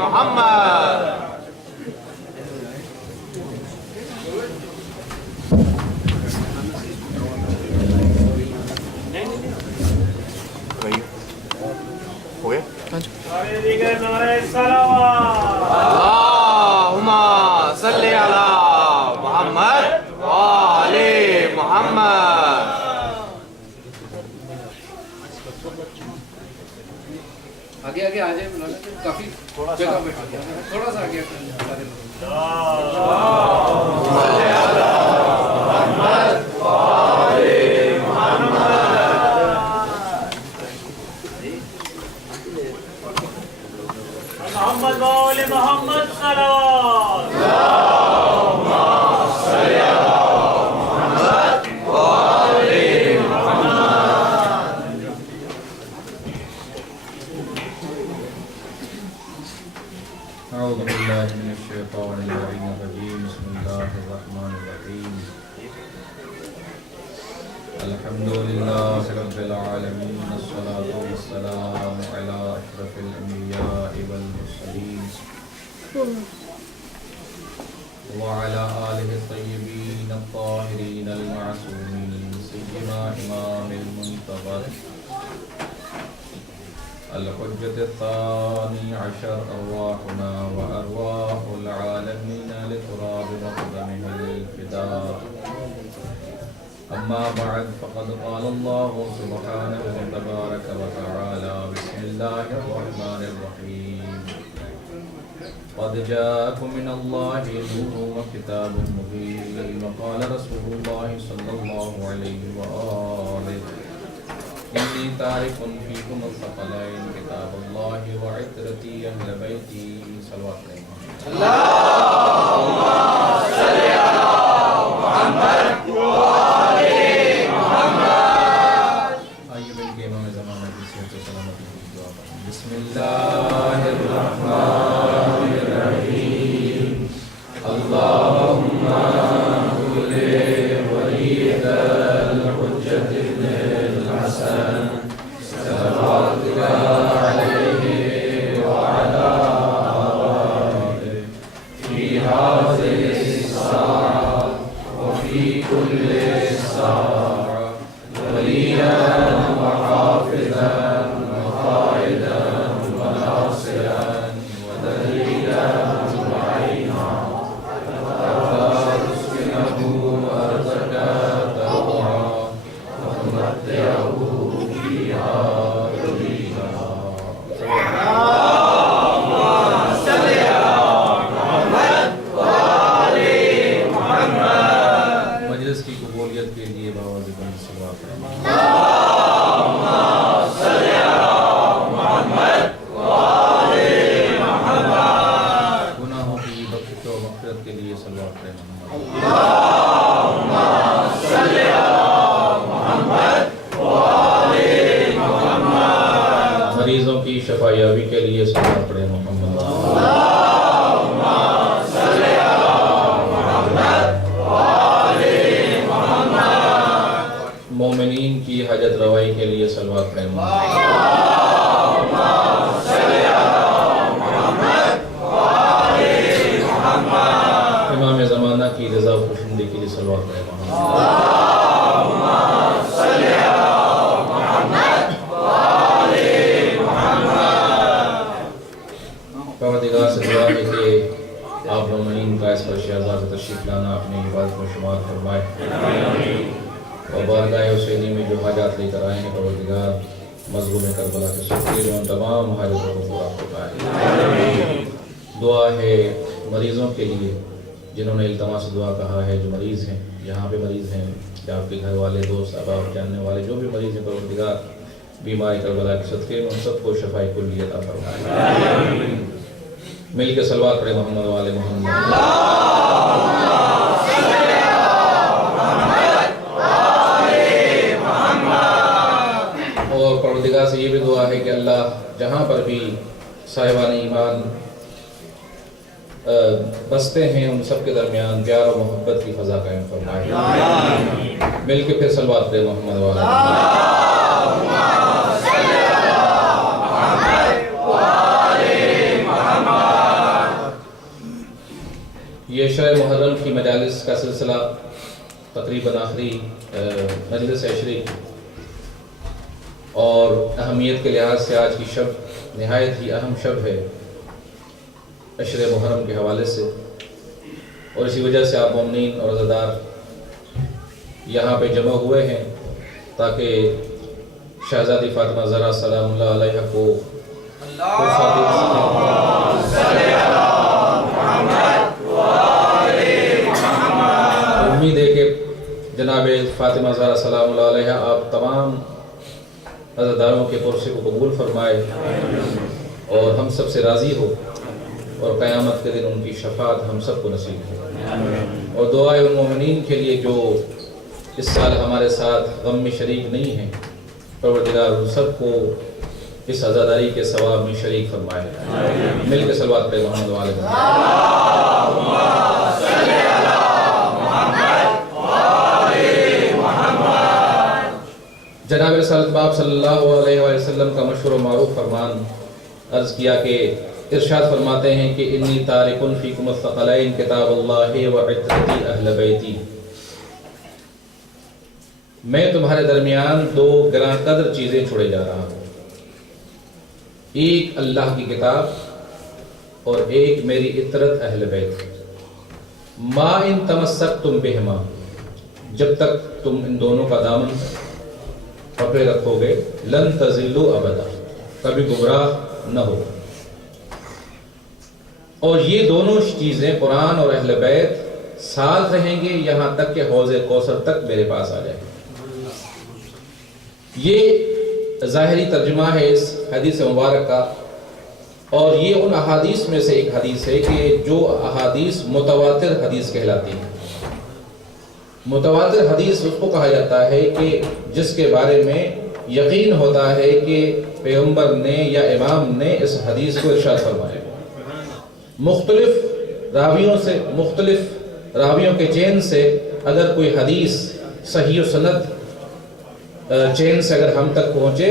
محمد. ہو گیا؟ اللہم صلی علی محمد وآل محمد. آگے آگے آ جائیں مولانا، کافی جگہ بیٹھا گیا، تھوڑا سا آگے محمد وآل محمد صلوات. أعوذ بالله من الشيطان الرجيم. بسم الله الرحمن الرحيم. الحمد لله رب العالمين. الصلاة والسلام على أشرف الأنبياء والمرسلين وعلى آله الطيبين الطاهرين المعصومين سيدنا إمام المنتظر الحجة الثاني عشر أرواحنا وأرواح العالمين لتراب مقدمه الفداء. أما بعد فقد قال الله سبحانه تبارك وتعالى بسم الله الرحمن الرحيم قد جاءكم من الله نور وكتاب مبين وقال رسول الله صلى الله عليه وآله إني تارك فيكم الثقلين كتاب الله وعترتي أهل بيتي صلوات اللہم صلی علی محمد وآل محمد. آئیے مل کے امام زمانہ کی صحت و سلامتی کی دعا کریں. بسم اللہ الرحمن الرحیم. اللہم صلی ولید الحجت ابن الحسن صلواتک علیہ وعلا آلہ فی هذه الساعة وفي كل ساعة وليا وحافظا وقائدا وناصرا ودليلا وعينا حتى تسكنه أرضك طوعا وتمتعه فيها طويلا. اللہم صلی علی محمد وآل محمد. مجلس کی قبولیت کے لیے باواز بند صلوات کریں. اللہم صلی علی محمد وآل محمد. گناہوں کی بخشش و مغفرت کے لیے صلوات کریں. اللہم صلی علی محمد وآل محمد. مریضوں کی شفا یابی کے لیے صلوات پڑھیں. محمد اللہم صلی علی محمد وآل محمد. مومنین کی حاجت روائی کے لیے صلوات پڑھیں. اللہم صلی علی محمد وآل محمد. امام زمانہ کی رضا و خوشنودی کے لیے صلوات پڑھیں. اللہم صلی علی محمد وآل محمد. پروردگار سے دعا ہے کہ آپ مومنین کا اس پر شہزاد تشریف لانا اپنی عبادت میں شمار فرمائے اور بارگاہ حسینی میں جو حاجات لے کر آئے ہیں پروردگار مظلوم کربلا کے سکتے جو ان تمام حاجتوں کو پورا فرمائے. دعا ہے مریضوں کے لیے جنہوں نے التماس دعا کہا ہے، جو مریض ہیں یہاں پہ مریض ہیں یا آپ کے گھر والے دوست احباب جاننے والے جو بھی مریض ہیں پروردگار بیماری کربلا کے صدقے میں ان سب کو شفاء کلی عطا فرمائے. مل کے صلوات پڑھیں. محمد وآل محمد. اور پروردگار سے یہ بھی دعا ہے کہ اللہ جہاں پر بھی صاحبان ایمان بستے ہیں ان سب کے درمیان پیار و محبت کی فضا قائم فرمائے. مل کے پھر صلوات پڑھیں. محمد وآل محمد. یہ شرح محرم کی مجالس کا سلسلہ تقریباً آخری مجلس ہے شریک، اور اہمیت کے لحاظ سے آج کی شب نہایت ہی اہم شب ہے عشر محرم کے حوالے سے، اور اسی وجہ سے آپ مومنین اور عزادار یہاں پہ جمع ہوئے ہیں تاکہ شہزادی فاطمہ زہرا سلام اللہ علیہ کو امید ہے کہ جناب فاطمہ زہرا سلام اللہ علیہ آپ تمام عزاداروں کے پرسے کو قبول فرمائے اور ہم سب سے راضی ہو، اور قیامت کے دن ان کی شفاعت ہم سب کو نصیب ہو، اور دعائے ان مومنین کے لیے جو اس سال ہمارے ساتھ غم میں شریک نہیں ہیں، پروردگار ان سب کو اس عزاداری کے ثواب میں شریک فرمائے۔ مل کے صلوات پڑھیں محمد وآل محمد۔ جناب رسالت باب صلی اللہ علیہ وآلہ وسلم کا مشہور و معروف فرمان عرض کیا کہ ارشاد فرماتے ہیں کہ انی تارکن فیکم الثقلین کتاب اللہ و عترتی اہل بیتی، میں تمہارے درمیان دو گراں قدر چیزیں چھوڑے جا رہا ہوں، ایک اللہ کی کتاب اور ایک میری عطرت اہل بیت، ما ان تمسکتم بہما، جب تک تم ان دونوں کا دامن پکڑے رکھو گے، لن تضلوا ابدا، کبھی گمراہ نہ ہو۔ اور یہ دونوں چیزیں قرآن اور اہل بیت ساتھ رہیں گے یہاں تک کہ حوض کوثر تک میرے پاس آ جائے۔ یہ ظاہری ترجمہ ہے اس حدیث مبارک کا، اور یہ ان احادیث میں سے ایک حدیث ہے کہ جو احادیث متواتر حدیث کہلاتی ہیں۔ متواتر حدیث اس کو کہا جاتا ہے کہ جس کے بارے میں یقین ہوتا ہے کہ پیغمبر نے یا امام نے اس حدیث کو ارشاد فرمایا، مختلف راویوں سے، مختلف راویوں کے چین سے اگر کوئی حدیث صحیح و سند چین سے اگر ہم تک پہنچے،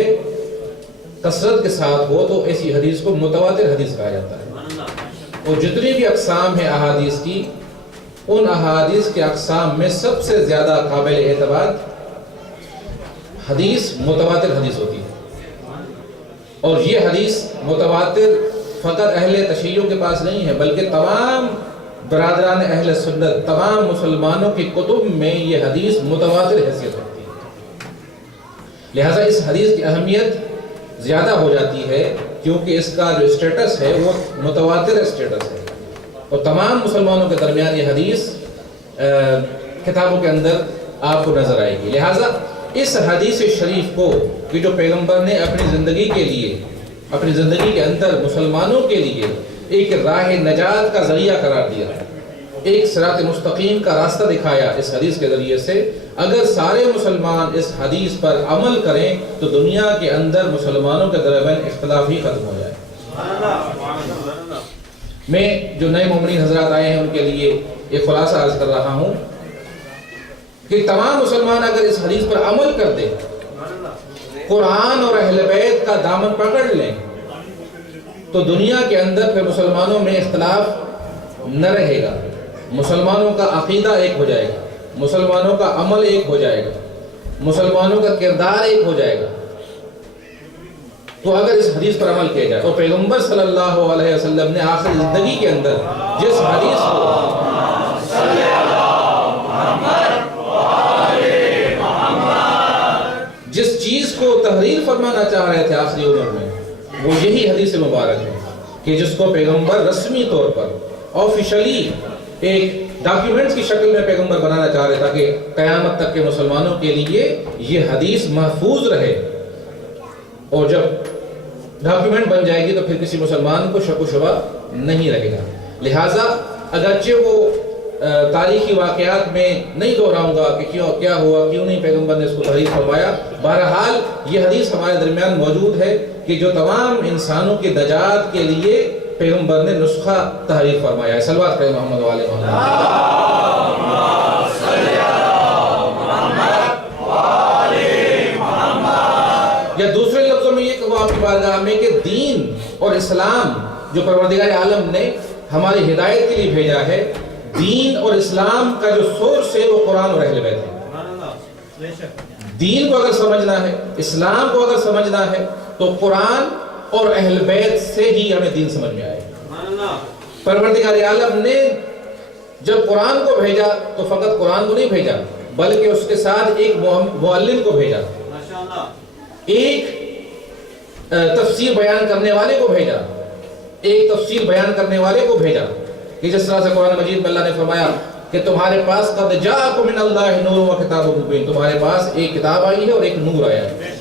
کثرت کے ساتھ ہو، تو ایسی حدیث کو متواتر حدیث کہا جاتا ہے۔ اور جتنی بھی اقسام ہیں احادیث کی، ان احادیث کے اقسام میں سب سے زیادہ قابل اعتماد حدیث متواتر حدیث ہوتی ہے، اور یہ حدیث متواتر فقط اہل تشیع کے پاس نہیں ہے، بلکہ تمام برادران اہل سنت، تمام مسلمانوں کی کتب میں یہ حدیث متواتر حیثیت رکھتی ہے۔ لہٰذا اس حدیث کی اہمیت زیادہ ہو جاتی ہے کیونکہ اس کا جو اسٹیٹس ہے وہ متواتر اسٹیٹس ہے، اور تمام مسلمانوں کے درمیان یہ حدیث کتابوں کے اندر آپ کو نظر آئے گی۔ لہٰذا اس حدیث شریف کو کہ جو پیغمبر نے اپنی زندگی کے لیے، اپنی زندگی کے اندر مسلمانوں کے لیے ایک راہ نجات کا ذریعہ قرار دیا، ایک صراط مستقیم کا راستہ دکھایا، اس حدیث کے ذریعے سے اگر سارے مسلمان اس حدیث پر عمل کریں تو دنیا کے اندر مسلمانوں کے درمیان اختلاف ہی ختم ہو جائے۔ میں جو نئے مومنین حضرات آئے ہیں ان کے لیے ایک خلاصہ عرض کر رہا ہوں کہ تمام مسلمان اگر اس حدیث پر عمل کر دیں، قرآن اور اہل بیت کا دامن پکڑ لیں، تو دنیا کے اندر پھر مسلمانوں میں اختلاف نہ رہے گا، مسلمانوں کا عقیدہ ایک ہو جائے گا، مسلمانوں کا عمل ایک ہو جائے گا، مسلمانوں کا کردار ایک ہو جائے گا۔ تو اگر اس حدیث پر عمل کیا جائے، اور پیغمبر صلی اللہ علیہ وسلم نے آخری زندگی کے اندر جس حدیث کو جس چیز کو تحریر فرمانا چاہ رہے تھے آخری عمر میں، وہ یہی حدیث مبارک ہے کہ جس کو پیغمبر رسمی طور پر آفیشلی ایک ڈاکیومنٹس کی شکل میں پیغمبر بنانا چاہ رہے تاکہ قیامت تک کے مسلمانوں کے لیے یہ حدیث محفوظ رہے، اور جب ڈاکیومنٹ بن جائے گی تو پھر کسی مسلمان کو شک و شبہ نہیں رہے گا۔ لہٰذا اگرچہ وہ تاریخی واقعات میں نہیں دہراؤں گا کہ کیا ہوا، کیوں نہیں پیغمبر نے اس کو تحریر فرمایا، بہرحال یہ حدیث ہمارے درمیان موجود ہے کہ جو تمام انسانوں کی نجات کے لیے پیغمبر نے نسخہ تحریر فرمایا ہے۔ صلوات پڑھیں محمد وآل محمد۔ یا دوسرے لفظوں میں یہ کہوں آپ کی بارگاہ میں کہ دین اور اسلام جو پروردگار عالم نے ہماری ہدایت کے لیے بھیجا ہے، دین اور اسلام کا جو سورس ہے وہ قرآن اور اہل بیت ہے. دین کو اگر سمجھنا ہے، اسلام کو اگر سمجھنا ہے تو قرآن اور اہل بیت سے ہی ہمیں دین سمجھ میں آئے گا. پروردگار عالم نے جب قرآن کو بھیجا تو فقط قرآن کو نہیں بھیجا بلکہ اس کے ساتھ ایک معلم کو بھیجا، ایک تفسیر بیان کرنے والے کو بھیجا، ایک تفسیر بیان کرنے والے کو بھیجا. کہ جس طرح سے قرآن مجید میں اللہ نے فرمایا کہ تمہارے پاس قد جاءکم من اللہ نور و کتاب مبین، تمہارے پاس ایک کتاب آئی ہے اور ایک نور آیا ہے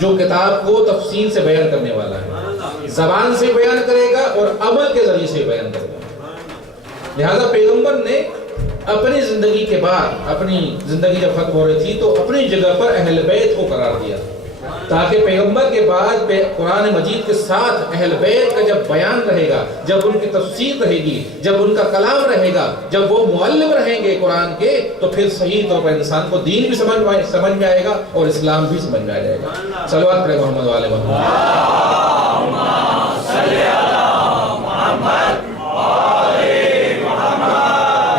جو کتاب کو تفصیل سے بیان کرنے والا ہے، زبان سے بیان کرے گا اور عمل کے ذریعے سے بیان کرے گا. لہذا پیغمبر نے اپنی زندگی کے بعد، اپنی زندگی جب ختم ہو رہی تھی تو اپنی جگہ پر اہل بیت کو قرار دیا تاکہ پیغمبر کے بعد قرآن مجید کے ساتھ اہل بیت کا جب بیان رہے گا، جب ان کی تفسیر رہے گی، جب ان کا کلام رہے گا، جب وہ معلم رہیں گے قرآن کے، تو پھر صحیح طور پر انسان کو دین بھی سمجھ میں آئے گا اور اسلام بھی سمجھ میں آ جائے گا. صلوات پڑھیں محمد والے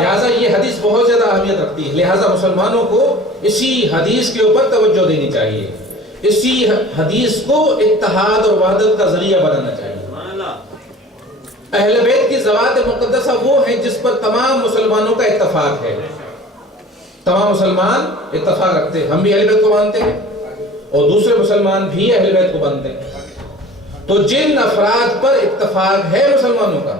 لہٰذا یہ حدیث بہت زیادہ اہمیت رکھتی ہے. لہٰذا مسلمانوں کو اسی حدیث کے اوپر توجہ دینی چاہیے، اسی حدیث کو اتحاد اور وحدت کا ذریعہ بنانا چاہیے. اہل بیت کی ذوات مقدسہ وہ ہیں جس پر تمام مسلمانوں کا اتفاق ہے. تمام مسلمان اتفاق رکھتے ہیں، ہم بھی اہل بیت کو مانتے ہیں اور دوسرے مسلمان بھی اہل بیت کو مانتے ہیں. تو جن افراد پر اتفاق ہے مسلمانوں کا،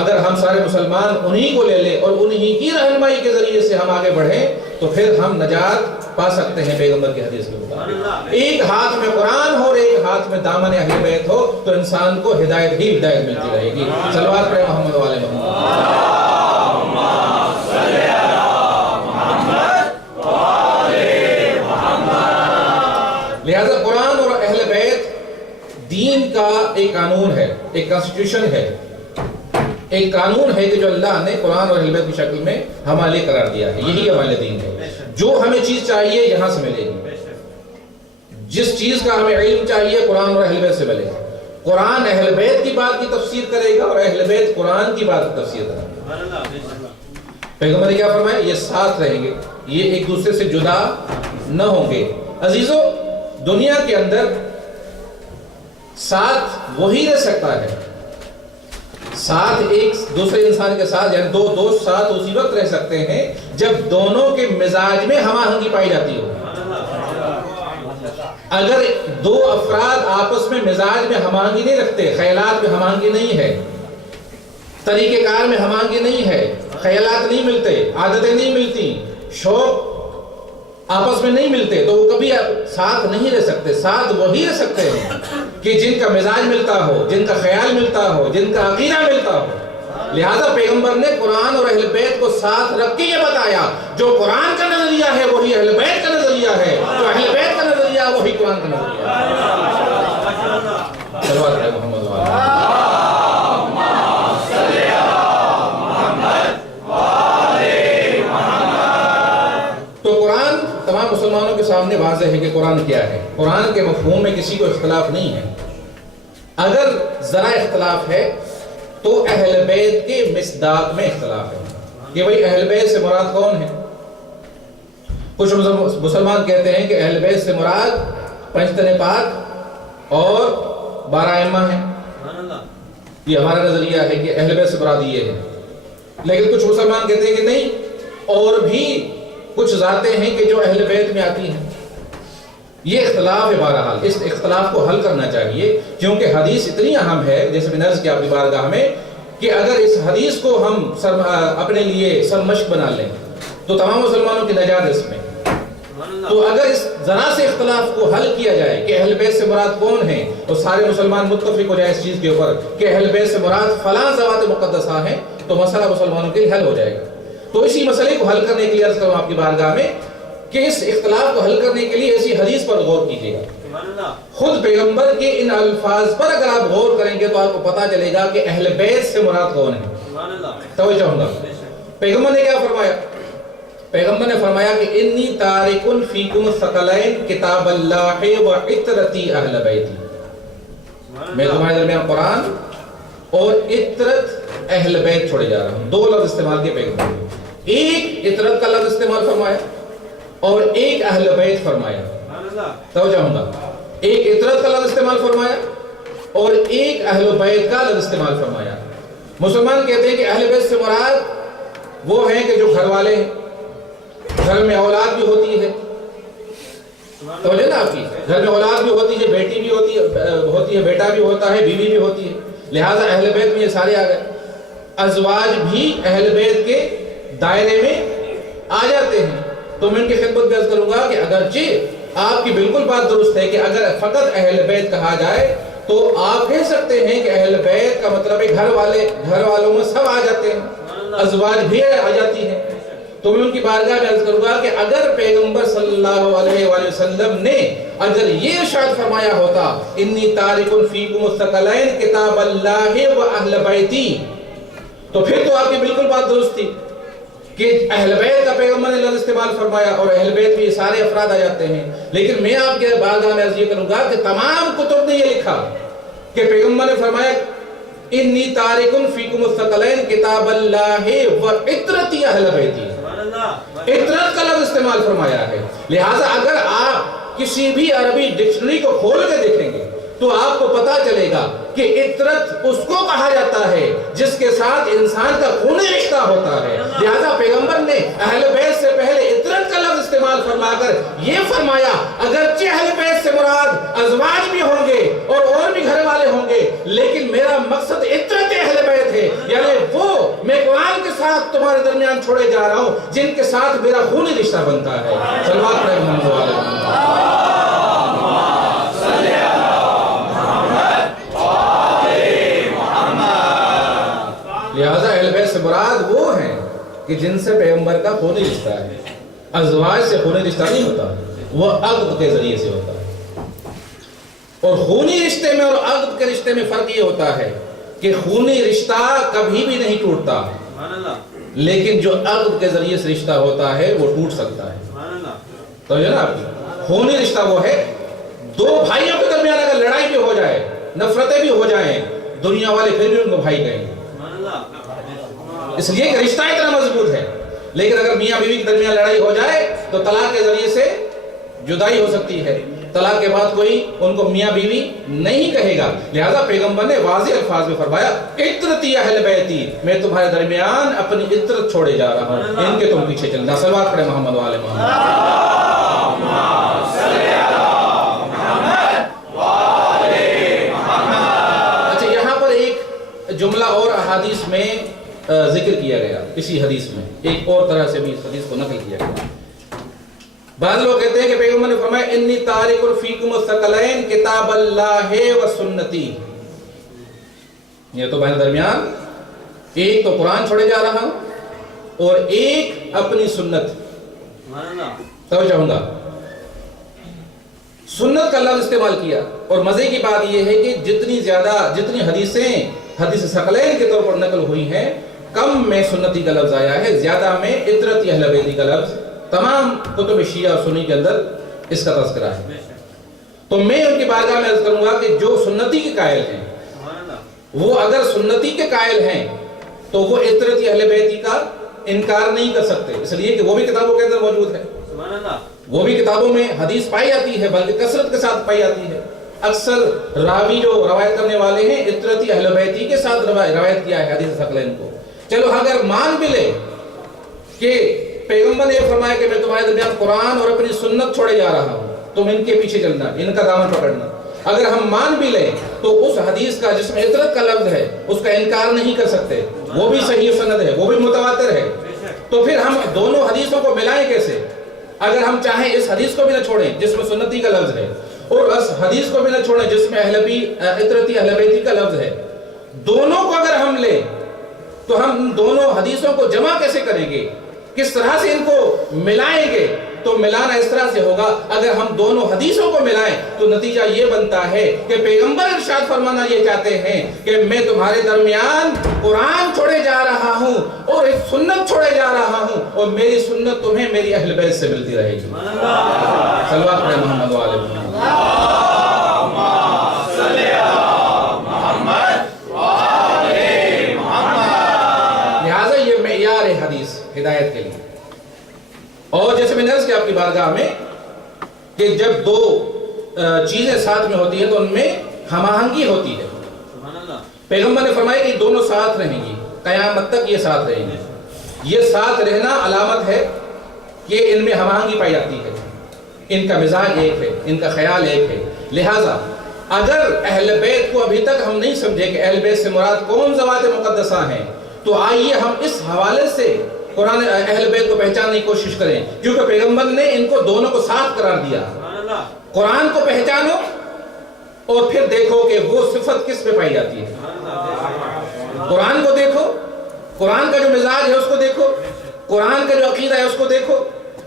اگر ہم سارے مسلمان انہی کو لے لیں اور انہی کی رہنمائی کے ذریعے سے ہم آگے بڑھیں تو پھر ہم نجات پا سکتے ہیں پیغمبر کی حدیث کے مطابق. ایک ہاتھ میں قرآن ہو اور ایک ہاتھ میں دامن اہل بیت ہو تو انسان کو ہدایت ہی ہدایت ملتی رہے گی. صلوات پڑھیں محمد والے محمد. لہذا قرآن اور اہل بیت دین کا ایک قانون ہے، ایک کانسٹیٹیوشن ہے، ایک قانون ہے کہ جو اللہ نے قرآن اور اہل بیت کی شکل میں ہمارے لیے قرار دیا ہے. یہی ہمارے دین ہے. جو ہمیں چیز چاہیے یہاں سے ملے گی، جس چیز کا ہمیں علم چاہیے قرآن اور اہل بیت سے ملے گا. قرآن اہل بیت کی بات کی تفسیر کرے گا اور اہل بیت قرآن کی بات کی تفسیر کرے گا. پیغمبر نے کیا فرمایا؟ یہ ساتھ رہیں گے، یہ ایک دوسرے سے جدا نہ ہوں گے. عزیزو، دنیا کے اندر ساتھ وہی رہ سکتا ہے، ساتھ ایک دوسرے انسان کے ساتھ، یعنی دو دوست ساتھ اسی وقت رہ سکتے ہیں جب دونوں کے مزاج میں ہم آہنگی پائی جاتی ہو. اگر دو افراد آپس میں مزاج میں ہم آہنگی نہیں رکھتے، خیالات میں ہم آہنگی نہیں ہے، طریقہ کار میں ہم آہنگی نہیں ہے، خیالات نہیں ملتے، عادتیں نہیں ملتی، شوق آپس میں نہیں ملتے، تو وہ کبھی ساتھ نہیں رہ سکتے. ساتھ وہی رہ سکتے ہیں کہ جن کا مزاج ملتا ہو، جن کا خیال ملتا ہو، جن کا عقیدہ ملتا ہو. لہذا پیغمبر نے قرآن اور اہل بیت کو ساتھ رکھ کے یہ بتایا جو قرآن کا نظریہ ہے وہی اہل بیت کا نظریہ ہے، جو اہل بیت کا نظریہ ہے وہی قرآن کا نظریہ ہے. صلوات علی محمد و آلہ. تو قرآن تمام مسلمانوں کے سامنے واضح ہے کہ قرآن کیا ہے. قرآن کے مفہوم میں کسی کو اختلاف نہیں ہے. اگر ذرا اختلاف ہے تو اہل بیت کے مصداق میں اختلاف ہے کہ بھئی اہل بیت سے مراد کون ہے. کچھ مسلمان کہتے ہیں کہ اہل بیت سے مراد پنجتن پاک اور 12 ائمہ ہیں. یہ ہمارا نظریہ ہے کہ اہل بیت سے مراد یہ ہے. لیکن کچھ مسلمان کہتے ہیں کہ نہیں، اور بھی کچھ ذاتیں ہیں کہ جو اہل بیت میں آتی ہیں. یہ اختلاف ہے. بہرحال اس اختلاف کو حل کرنا چاہیے کیونکہ حدیث اتنی اہم ہے، جیسے میں نے عرض کیا اپنی بارگاہ میں، کہ اگر اس حدیث کو ہم اپنے لیے سرمشق بنا لیں تو تمام مسلمانوں کی نجات اس میں. تو اگر اس ذرا سے اختلاف کو حل کیا جائے کہ اہل بیت سے مراد کون ہیں تو سارے مسلمان متفق ہو جائے اس چیز کے اوپر کہ اہل بیت سے مراد فلاں ذوات مقدسہ ہیں تو مسئلہ مسلمانوں کے لیے حل ہو جائے گا. تو اسی مسئلے کو حل کرنے کے لیے عرض کروں آپ کی بارگاہ میں کہ اس اختلاف کو حل کرنے کے لیے ایسی حدیث پر غور کیجیے گا. خود پیغمبر کے ان الفاظ پر اگر آپ غور کریں گے تو آپ کو پتا چلے گا کہ اہل بیت سے مراد کون ہے. توجہ چاہوں گا. پیغمبر نے کیا فرمایا؟ پیغمبر نے فرمایا کہ انی تارک فیکم الثقلین کتاب اللہ و عطرتی اہل بیتی. میں تمہارے درمیان قرآن اور عطرت اہل بیت چھوڑے جا رہا ہوں. دو لفظ استعمال کیے پیغمبر نے. ایک اطرت کا لفظ استعمال فرمایا اور ایک اہل بیت فرمایا. توجہ ہوں گا, ایک اطرت کا لفظ استعمال فرمایا اور ایک اہل بیت کا لفظ استعمال فرمایا. مسلمان کہتے ہیں کہ اہل بیت سے مراد وہ ہیں کہ جو گھر والے ہیں, گھر میں اولاد بھی ہوتی ہے. توجہ نا آپ کی, گھر میں اولاد بھی ہوتی ہے, بیٹی بھی ہوتی ہے, بیٹا بھی ہوتا ہے, بیوی بھی ہوتی ہے. لہٰذا اہل بیت میں یہ سارے آ گئے. ازواج بھی اہل بیت کے دائرے میں آ جاتے ہیں. تو میں ان کی خدمت میں عرض کروں گا کہ اگرچہ آپ کی بالکل بات درست ہے کہ اگر فقط اہل بیت کہا جائے تو آپ کہہ سکتے ہیں کہ اہل بیت کا مطلب ہے گھر والوں میں سب آ جاتے ہیں, ازواج بھی آ جاتی ہیں. تو میں ان کی بارگاہ میں عرض کروں گا کہ اگر پیغمبر صلی اللہ علیہ وآلہ وسلم نے اگر یہ ارشاد فرمایا ہوتا انی تارک فیکم الثقلین کتاب اللہ و اہل بیتی, تو پھر تو آپ کی بالکل بات درست تھی کہ اہل بیت کا پیغمبر نے لفظ استعمال فرمایا اور اہل بیت میں یہ سارے افراد آ جاتے ہیں. لیکن میں آپ کے بارگاہ میں عرض یہ کروں گا کہ تمام کتب نے یہ لکھا کہ پیغمبر نے فرمایا انی تارک فیکم الثقلین کتاب اللہ و عطرتی اہل بیتی, عطرت کا لفظ استعمال فرمایا ہے. لہٰذا اگر آپ کسی بھی عربی ڈکشنری کو کھول کے دیکھیں گے تو آپ کو پتا چلے گا کہ عطرت اس کو کہا جاتا ہے جس کے ساتھ انسان کا خونی رشتہ ہوتا ہے. لہذا پیغمبر نے اہل بیت سے پہلے عطرت کا لفظ استعمال فرما کر یہ فرمایا اگرچہ اہل بیت سے مراد ازواج بھی ہوں گے اور بھی گھر والے ہوں گے, لیکن میرا مقصد عطرت اہل بیت ہے, یعنی وہ میں قرآن کے ساتھ تمہارے درمیان چھوڑے جا رہا ہوں جن کے ساتھ میرا خونی رشتہ بنتا ہے. صلوات پڑھیں محمد والے. لہذا اہل بیت سے مراد وہ ہیں کہ جن سے پیغمبر کا خونی رشتہ ہے. ازواج سے خونی رشتہ نہیں ہوتا, وہ عقد کے ذریعے سے ہوتا ہے. اور خونی رشتے میں اور عقد کے رشتے میں فرق یہ ہوتا ہے کہ خونی رشتہ کبھی بھی نہیں ٹوٹتا, لیکن جو عقد کے ذریعے سے رشتہ ہوتا ہے وہ ٹوٹ سکتا ہے. تو یہ نا خونی رشتہ وہ ہے دو بھائیوں کے درمیان اگر لڑائی بھی ہو جائے, نفرتیں بھی ہو جائیں, دنیا والے پھر بھی ان کو بھائی کہیں گے, اس لیے کہ رشتہ اتنا مضبوط ہے. لیکن اگر میاں بیوی کے درمیان لڑائی ہو جائے تو طلاق کے ذریعے سے جدائی ہو سکتی ہے. طلاق کے بعد کوئی ان کو میاں بیوی نہیں کہے گا. لہذا پیغمبر نے واضح الفاظ میں فرمایا عطرتی اہل بیتی, میں تمہارے درمیان اپنی عطرت چھوڑے جا رہا ہوں, ان کے تم پیچھے چلنا. صلوات پڑھیں محمد والے محمد. اچھا, یہاں پر ایک جملہ اور احادیث میں ذکر کیا گیا, اسی حدیث میں ایک اور طرح سے بھی اس حدیث کو نقل کیا گیا. بعض لوگ کہتے ہیں کہ پیغمبر نے فرمایا انی تارک فیکم الثقلین کتاب اللہ و سنتی. یہ تو بہن درمیان ایک تو قرآن چھوڑے جا رہا ہوں اور ایک اپنی سنت. توجہ ہوں گا, سنت کا لفظ استعمال کیا. اور مزے کی بات یہ ہے کہ جتنی حدیثیں حدیث ثقلین کے طور پر نقل ہوئی ہیں, کم میں سنتی کا لفظ آیا ہے, زیادہ میں عطرت اہل بیتی کا لفظ تمام کتب شیعہ اور سنی کے اندر اس کا تذکرہ ہے. تو میں ان کی بارگاہ میں عرض کروں گا کہ جو سنتی کے قائل ہیں وہ اگر سنتی کے قائل ہیں تو وہ عطرت اہل بیتی کا انکار نہیں کر سکتے, اس لیے کہ وہ بھی کتابوں کے اندر موجود ہے, وہ بھی کتابوں میں حدیث پائی جاتی ہے, بلکہ کثرت کے ساتھ پائی جاتی ہے. اکثر راوی جو روایت کرنے والے ہیں عطرت اہل بیتی کے ساتھ روایت کیا ہے حدیث ثقلین کو. چلو اگر مان بھی لے کہ پیغمبر نے فرمایا کہ میں تمہارے درمیان قرآن اور اپنی سنت چھوڑے جا رہا ہوں, تم ان کے پیچھے چلنا, ان کا دامن پکڑنا, اگر ہم مان بھی لیں تو اس حدیث کا جس میں عطرت کا لفظ ہے اس کا انکار نہیں کر سکتے, وہ بھی صحیح سند ہے, وہ بھی متواتر ہے. تو پھر ہم دونوں حدیثوں کو ملائیں کیسے؟ اگر ہم چاہیں اس حدیث کو بھی نہ چھوڑیں جس میں سنتی کا لفظ ہے, اور اس حدیث کو بھی نہ چھوڑیں جس میں عطرتی اہل بیتی کا لفظ ہے, دونوں کو اگر ہم لیں تو ہم دونوں حدیثوں کو جمع کیسے کریں گے, کس طرح سے ان کو ملائیں گے؟ تو ملانا اس طرح سے ہوگا, اگر ہم دونوں حدیثوں کو ملائیں تو نتیجہ یہ بنتا ہے کہ پیغمبر ارشاد فرمانا یہ چاہتے ہیں کہ میں تمہارے درمیان قرآن چھوڑے جا رہا ہوں اور ایک سنت چھوڑے جا رہا ہوں, اور میری سنت تمہیں میری اہل بیت سے ملتی رہے گی. صلوات پڑھیں محمد والے محمد. محمد سے آپ کی بارگاہ میں کہ جب دو چیزیں ساتھ میں ہوتی ہیں تو ان میں ہم آہنگی ہوتی ہے. پیغمبر نے فرمایا کہ دونوں ساتھ رہیں گی، قیامت تک یہ ساتھ رہیں گی. یہ ساتھ رہنا علامت ہے کہ ان میں ہم آہنگی پائی جاتی ہے، ان کا مزاج ایک ہے، ان کا خیال ایک ہے. لہٰذا اگر اہل بیت کو ابھی تک ہم نہیں سمجھے کہ اہل بیت سے مراد کون ذوات مقدسہ ہیں، تو آئیے ہم اس حوالے سے قرآن اہل بیت کو پہچاننے کی کوشش کریں، کیونکہ پیغمبر نے ان کو دونوں کو ساتھ قرار دیا. قرآن کو پہچانو اور پھر دیکھو کہ وہ صفت کس پہ پائی جاتی ہے. قرآن کو دیکھو، قرآن کا جو مزاج ہے اس کو دیکھو، قرآن کا جو عقیدہ ہے اس کو دیکھو،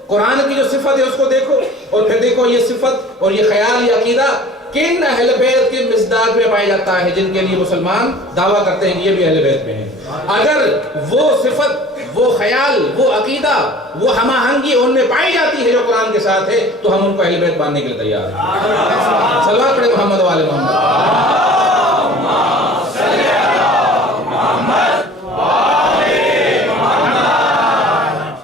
قرآن کی جو صفت ہے اس کو دیکھو، اور پھر دیکھو یہ صفت اور یہ خیال، یہ عقیدہ کن اہل بیت کے مزداج میں پایا جاتا ہے جن کے لیے مسلمان دعویٰ کرتے ہیں کہ یہ بھی اہل بیت میں ہیں. اگر وہ صفت، وہ خیال، وہ عقیدہ، وہ ہم آہنگی ان میں پائی جاتی ہے جو قرآن کے ساتھ ہے، تو ہم ان کو اہل بیت ماننے کے لیے تیار ہیں. صلوات پڑھیں محمد و آل محمد.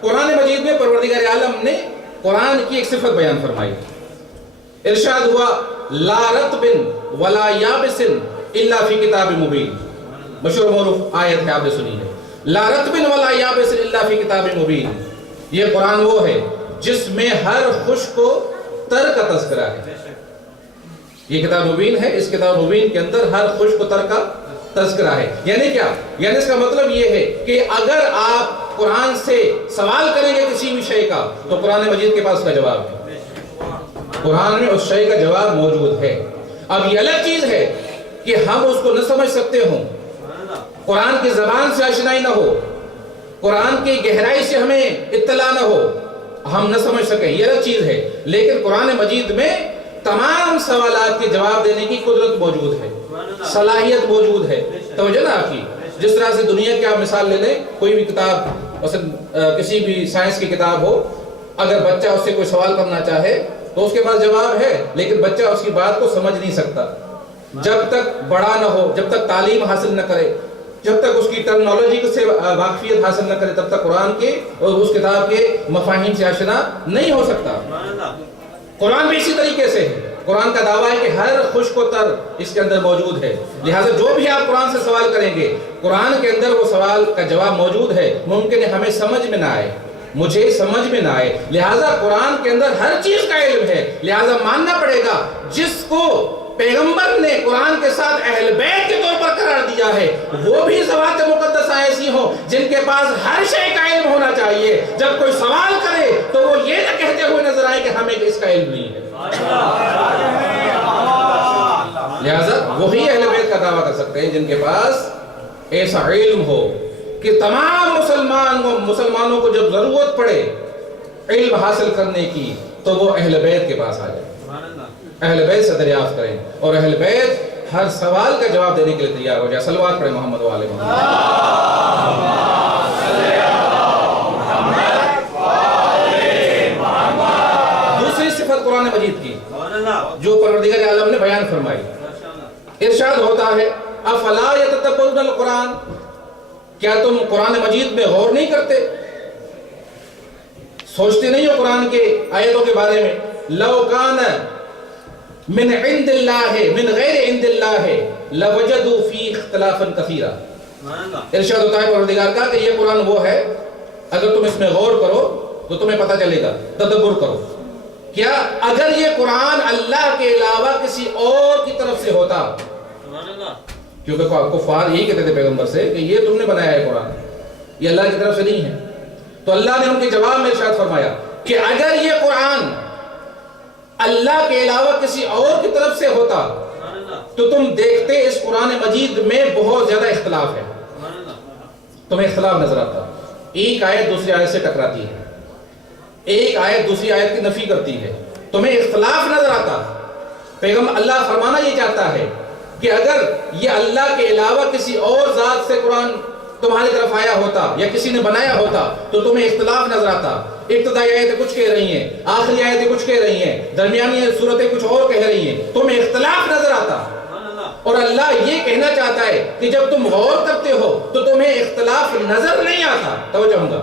قرآن مجید میں پروردگار عالم نے قرآن کی ایک صفت بیان فرمائی. ارشاد ہوا لا رطب ولا یابس الا فی کتاب مبین. مشہور معروف آیت ہے، آپ نے سنی ہے. لا رطب ولا یابس الا فی کتاب مبین. یہ قرآن وہ ہے جس میں ہر خشک و تر کا تذکرہ ہے. یہ کتاب مبین ہے، اس کتاب مبین کے اندر ہر خشک و تر کا تذکرہ ہے. یعنی کیا؟ یعنی اس کا مطلب یہ ہے کہ اگر آپ قرآن سے سوال کریں گے کسی بھی شے کا تو قرآن مجید کے پاس اس کا جواب ہے. قرآن میں اس شے کا جواب موجود ہے. اب یہ الگ چیز ہے کہ ہم اس کو نہ سمجھ سکتے ہوں، قرآن کی زبان سے آشنائی نہ ہو، قرآن کی گہرائی سے ہمیں اطلاع نہ ہو، ہم نہ سمجھ سکیں، یہ الگ چیز ہے. لیکن قرآن مجید میں تمام سوالات کے جواب دینے کی قدرت موجود ہے، صلاحیت موجود ہے. توجہ نا آپ کی. جس طرح سے دنیا کی آپ مثال لے لیں، کوئی بھی کتاب، مثلا کسی بھی سائنس کی کتاب ہو، اگر بچہ اس سے کوئی سوال کرنا چاہے تو اس کے پاس جواب ہے، لیکن بچہ اس کی بات کو سمجھ نہیں سکتا جب تک بڑا نہ ہو، جب تک تعلیم حاصل نہ کرے، جب تک اس کی ٹرمنالوجی سے واقفیت حاصل نہ کرے، تب تک قرآن کے اور اس کتاب کے مفاہیم سے آشنا نہیں ہو سکتا. قرآن بھی اسی طریقے سے ہے. قرآن کا دعویٰ ہے کہ ہر خشک و تر اس کے اندر موجود ہے. لہٰذا جو بھی آپ قرآن سے سوال کریں گے، قرآن کے اندر وہ سوال کا جواب موجود ہے. ممکن ہے ہمیں سمجھ میں نہ آئے، مجھے سمجھ میں نہ آئے، لہٰذا قرآن کے اندر ہر چیز کا علم ہے. لہٰذا ماننا پڑے گا جس کو پیغمبر نے قرآن کے ساتھ اہل بیت کے طور پر قرار دیا ہے، وہ بھی ذوات مقدسہ ایسی ہوں جن کے پاس ہر شے کا علم ہونا چاہیے. جب کوئی سوال کرے تو وہ یہ نہ کہتے ہوئے نظر آئے کہ ہمیں اس کا علم نہیں ہے. لہذا وہی اہل بیت کا دعویٰ کر سکتے ہیں جن کے پاس ایسا علم ہو کہ تمام مسلمانوں کو جب ضرورت پڑے علم حاصل کرنے کی تو وہ اہل بیت کے پاس آ جائیں، اہل بیت سے دریافت کریں، اور اہل بیت ہر سوال کا جواب دینے کے لیے تیار ہو جائے. صلوات پڑھیں محمد و آل محمد. دوسری صفت قرآن مجید کی جو پروردگار عالم نے بیان فرمائی، ارشاد ہوتا ہے افلا یتدبرون القرآن. کیا تم قرآن مجید میں غور نہیں کرتے، سوچتے نہیں ہو قرآن کے آیتوں کے بارے میں؟ لو کان من عند اللہ من غیر عند اللہ لوجدوا فی اختلافا کثیرا. ارشاد ہوتا ہے پروردگار کا کہ یہ قرآن وہ ہے، اگر تم اس میں غور کرو تو تمہیں پتہ چلے گا، تدبر کرو. کیا اگر یہ قرآن اللہ کے علاوہ کسی اور کی طرف سے ہوتا، کیونکہ کفار یہی کہتے تھے پیغمبر سے کہ یہ تم نے بنایا ہے قرآن، یہ اللہ کی طرف سے نہیں ہے، تو اللہ نے ان کے جواب میں ارشاد فرمایا کہ اگر یہ قرآن اللہ کے علاوہ کسی اور کی طرف سے ہوتا تو تم دیکھتے اس قرآن مجید میں بہت زیادہ اختلاف ہے. تمہیں اختلاف نظر آتا، ایک آیت دوسری آیت سے ٹکراتی ہے، ایک آیت دوسری آیت کی نفی کرتی ہے، تمہیں اختلاف نظر آتا. پیغمبر اللہ فرمانا یہ چاہتا ہے کہ اگر یہ اللہ کے علاوہ کسی اور ذات سے قرآن تمہاری طرف آیا ہوتا یا کسی نے بنایا ہوتا تو تمہیں اختلاف نظر آتا. ابتدائی آیتیں کچھ کہہ رہی ہیں، آخری آیتیں کچھ کہہ رہی ہیں، درمیانی صورتیں کچھ اور کہہ رہی ہیں، تمہیں اختلاف نظر آتا. اور اللہ یہ کہنا چاہتا ہے کہ جب تم غور کرتے ہو تو تمہیں اختلاف نظر نہیں آتا. توجہ ہوں گا،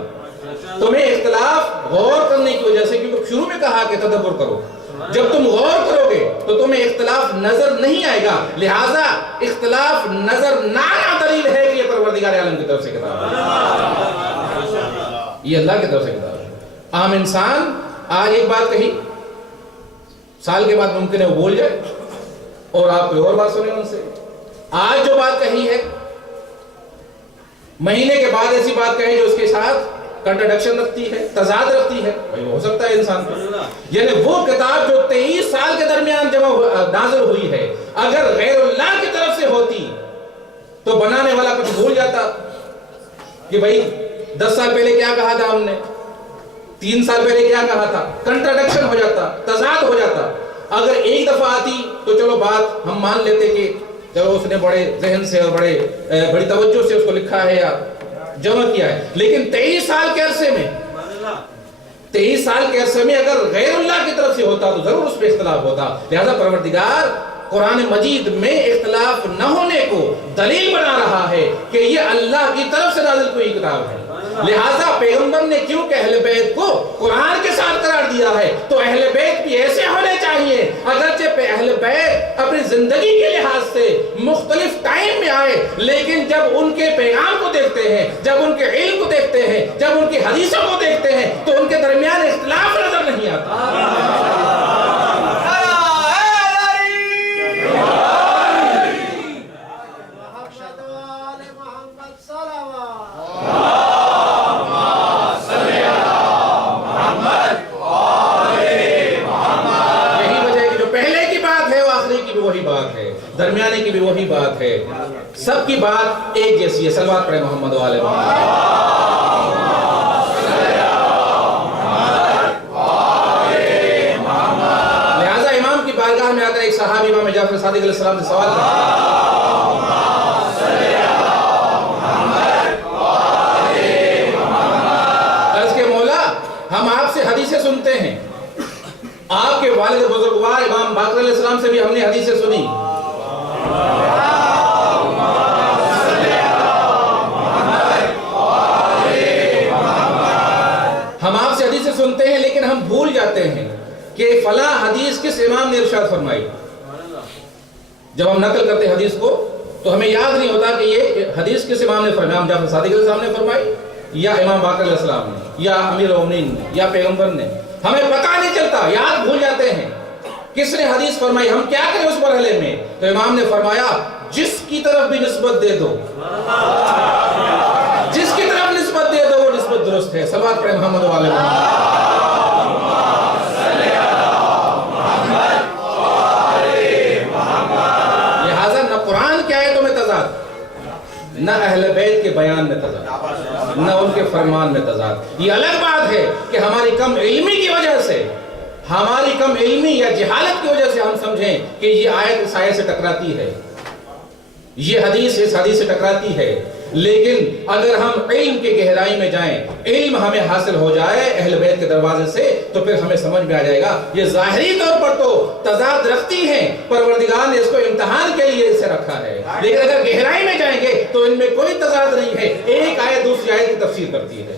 تمہیں اختلاف غور کرنے کی وجہ سے، کیونکہ شروع میں کہا کہ تدبر کرو، جب تم غور کرو گے تو تمہیں اختلاف نظر نہیں آئے گا، لہٰذا اختلاف نظر نہ آنا دلیل ہے کہ یہ پروردگار عالم کی طرف سے کتاب ہے، یہ اللہ کی طرف سے کتاب ہے۔ عام انسان آج ایک بات کہی، سال کے بعد ممکن ہے وہ بھول جائے اور آپ کوئی اور بات سنیں ان سے۔ آج جو بات کہی ہے، مہینے کے بعد ایسی بات کہیں جو اس کے ساتھ کنٹرڈکشن رکھتی ہے، تضاد رکھتی ہے، ہو سکتا ہے انسان کو، یعنی وہ کتاب جو 23 سال کے درمیان نازل ہوئی ہے، اگر غیر اللہ کی طرف سے ہوتی تو بنانے والا کچھ بھول جاتا کہ بھائی 10 سال پہلے کیا کہا تھا ہم نے، 3 سال پہلے کیا کہا تھا، کنٹرڈکشن ہو جاتا، تضاد ہو جاتا۔ اگر ایک دفعہ آتی تو چلو بات ہم مان لیتے کہ چلو اس نے بڑے ذہن سے اور بڑی توجہ سے اس کو لکھا ہے یا جمع کیا ہے، لیکن 23 سال کے عرصے میں 23 سال کے عرصے میں اگر غیر اللہ کی طرف سے ہوتا تو ضرور اس پہ اختلاف ہوتا، لہذا پروردگار قرآن مجید میں اختلاف نہ ہونے کو دلیل بنا رہا ہے کہ یہ اللہ کی طرف سے نازل کوئی کتاب ہے، لہذا پیغمبر نے کیوں کہ اہل بیت کو قرآن کے ساتھ قرار دیا ہے تو اہل بیت بھی ایسے ہونے چاہیے، اگرچہ اہل بیت اپنی زندگی کے لحاظ سے مختلف ٹائم میں آئے، لیکن جب ان کے پیغام کو دیکھتے ہیں، جب ان کے علم کو دیکھتے ہیں، جب ان کی حدیثوں کو دیکھتے ہیں تو ان کے درمیان اختلاف نظر نہیں آتا۔ وہی بات ہے، درمیانے کی بھی وہی بات ہے، سب کی بات ایک جیسی ہے۔ صلوات پڑھیں محمد و آل محمد۔ لہذا امام کی بارگاہ میں آ کر ایک صحابی امام جعفر صادق علیہ السلام سے سوال کرتا ہے، عرض کے مولا ہم آپ سے حدیثیں سنتے ہیں، آپ کے والد بزرگوار امام باقر علیہ السلام سے بھی ہم نے حدیثیں سنی، ہم آپ سے حدیثیں سنتے ہیں لیکن ہم بھول جاتے ہیں کہ فلاں حدیث کس امام نے ارشاد فرمائی۔ جب ہم نقل کرتے ہیں حدیث کو تو ہمیں یاد نہیں ہوتا کہ یہ حدیث کس امام نے فرمائی، امام جعفر صادق علیہ السلام نے فرمائی یا امام باقر علیہ السلام نے یا امیر المومنین نے یا پیغمبر نے، ہمیں پتہ نہیں چلتا، یاد بھول جاتے ہیں کس نے حدیث فرمائی، ہم کیا کریں اس مرحلے میں؟ تو امام نے فرمایا جس کی طرف بھی نسبت دے دو، جس کی طرف نسبت دے دو وہ نسبت درست ہے۔ صلوات پڑھیں محمد و آل محمد۔ لہٰذا نہ قرآن کی آیتوں میں تضاد، نہ اہل بیت کے بیان میں تضاد، نہ ان کے فرمان میں تضاد۔ یہ الگ بات ہے کہ ہماری کم علمی کی وجہ سے، ہماری کم علمی یا جہالت کی وجہ سے ہم سمجھیں کہ یہ آیت اس آیت سے ٹکراتی ہے، یہ حدیث اس حدیث سے ٹکراتی ہے، لیکن اگر ہم علم کے گہرائی میں جائیں، علم ہمیں حاصل ہو جائے اہل بیت کے دروازے سے، تو پھر ہمیں سمجھ میں آ جائے گا یہ ظاہری طور پر تو تضاد رکھتی ہیں، پروردگار نے اس کو امتحان کے لیے اسے رکھا ہے، لیکن اگر گہرائی میں جائیں گے تو ان میں کوئی تضاد نہیں ہے، ایک آیت دوسری آیت کی تفسیر کرتی ہے۔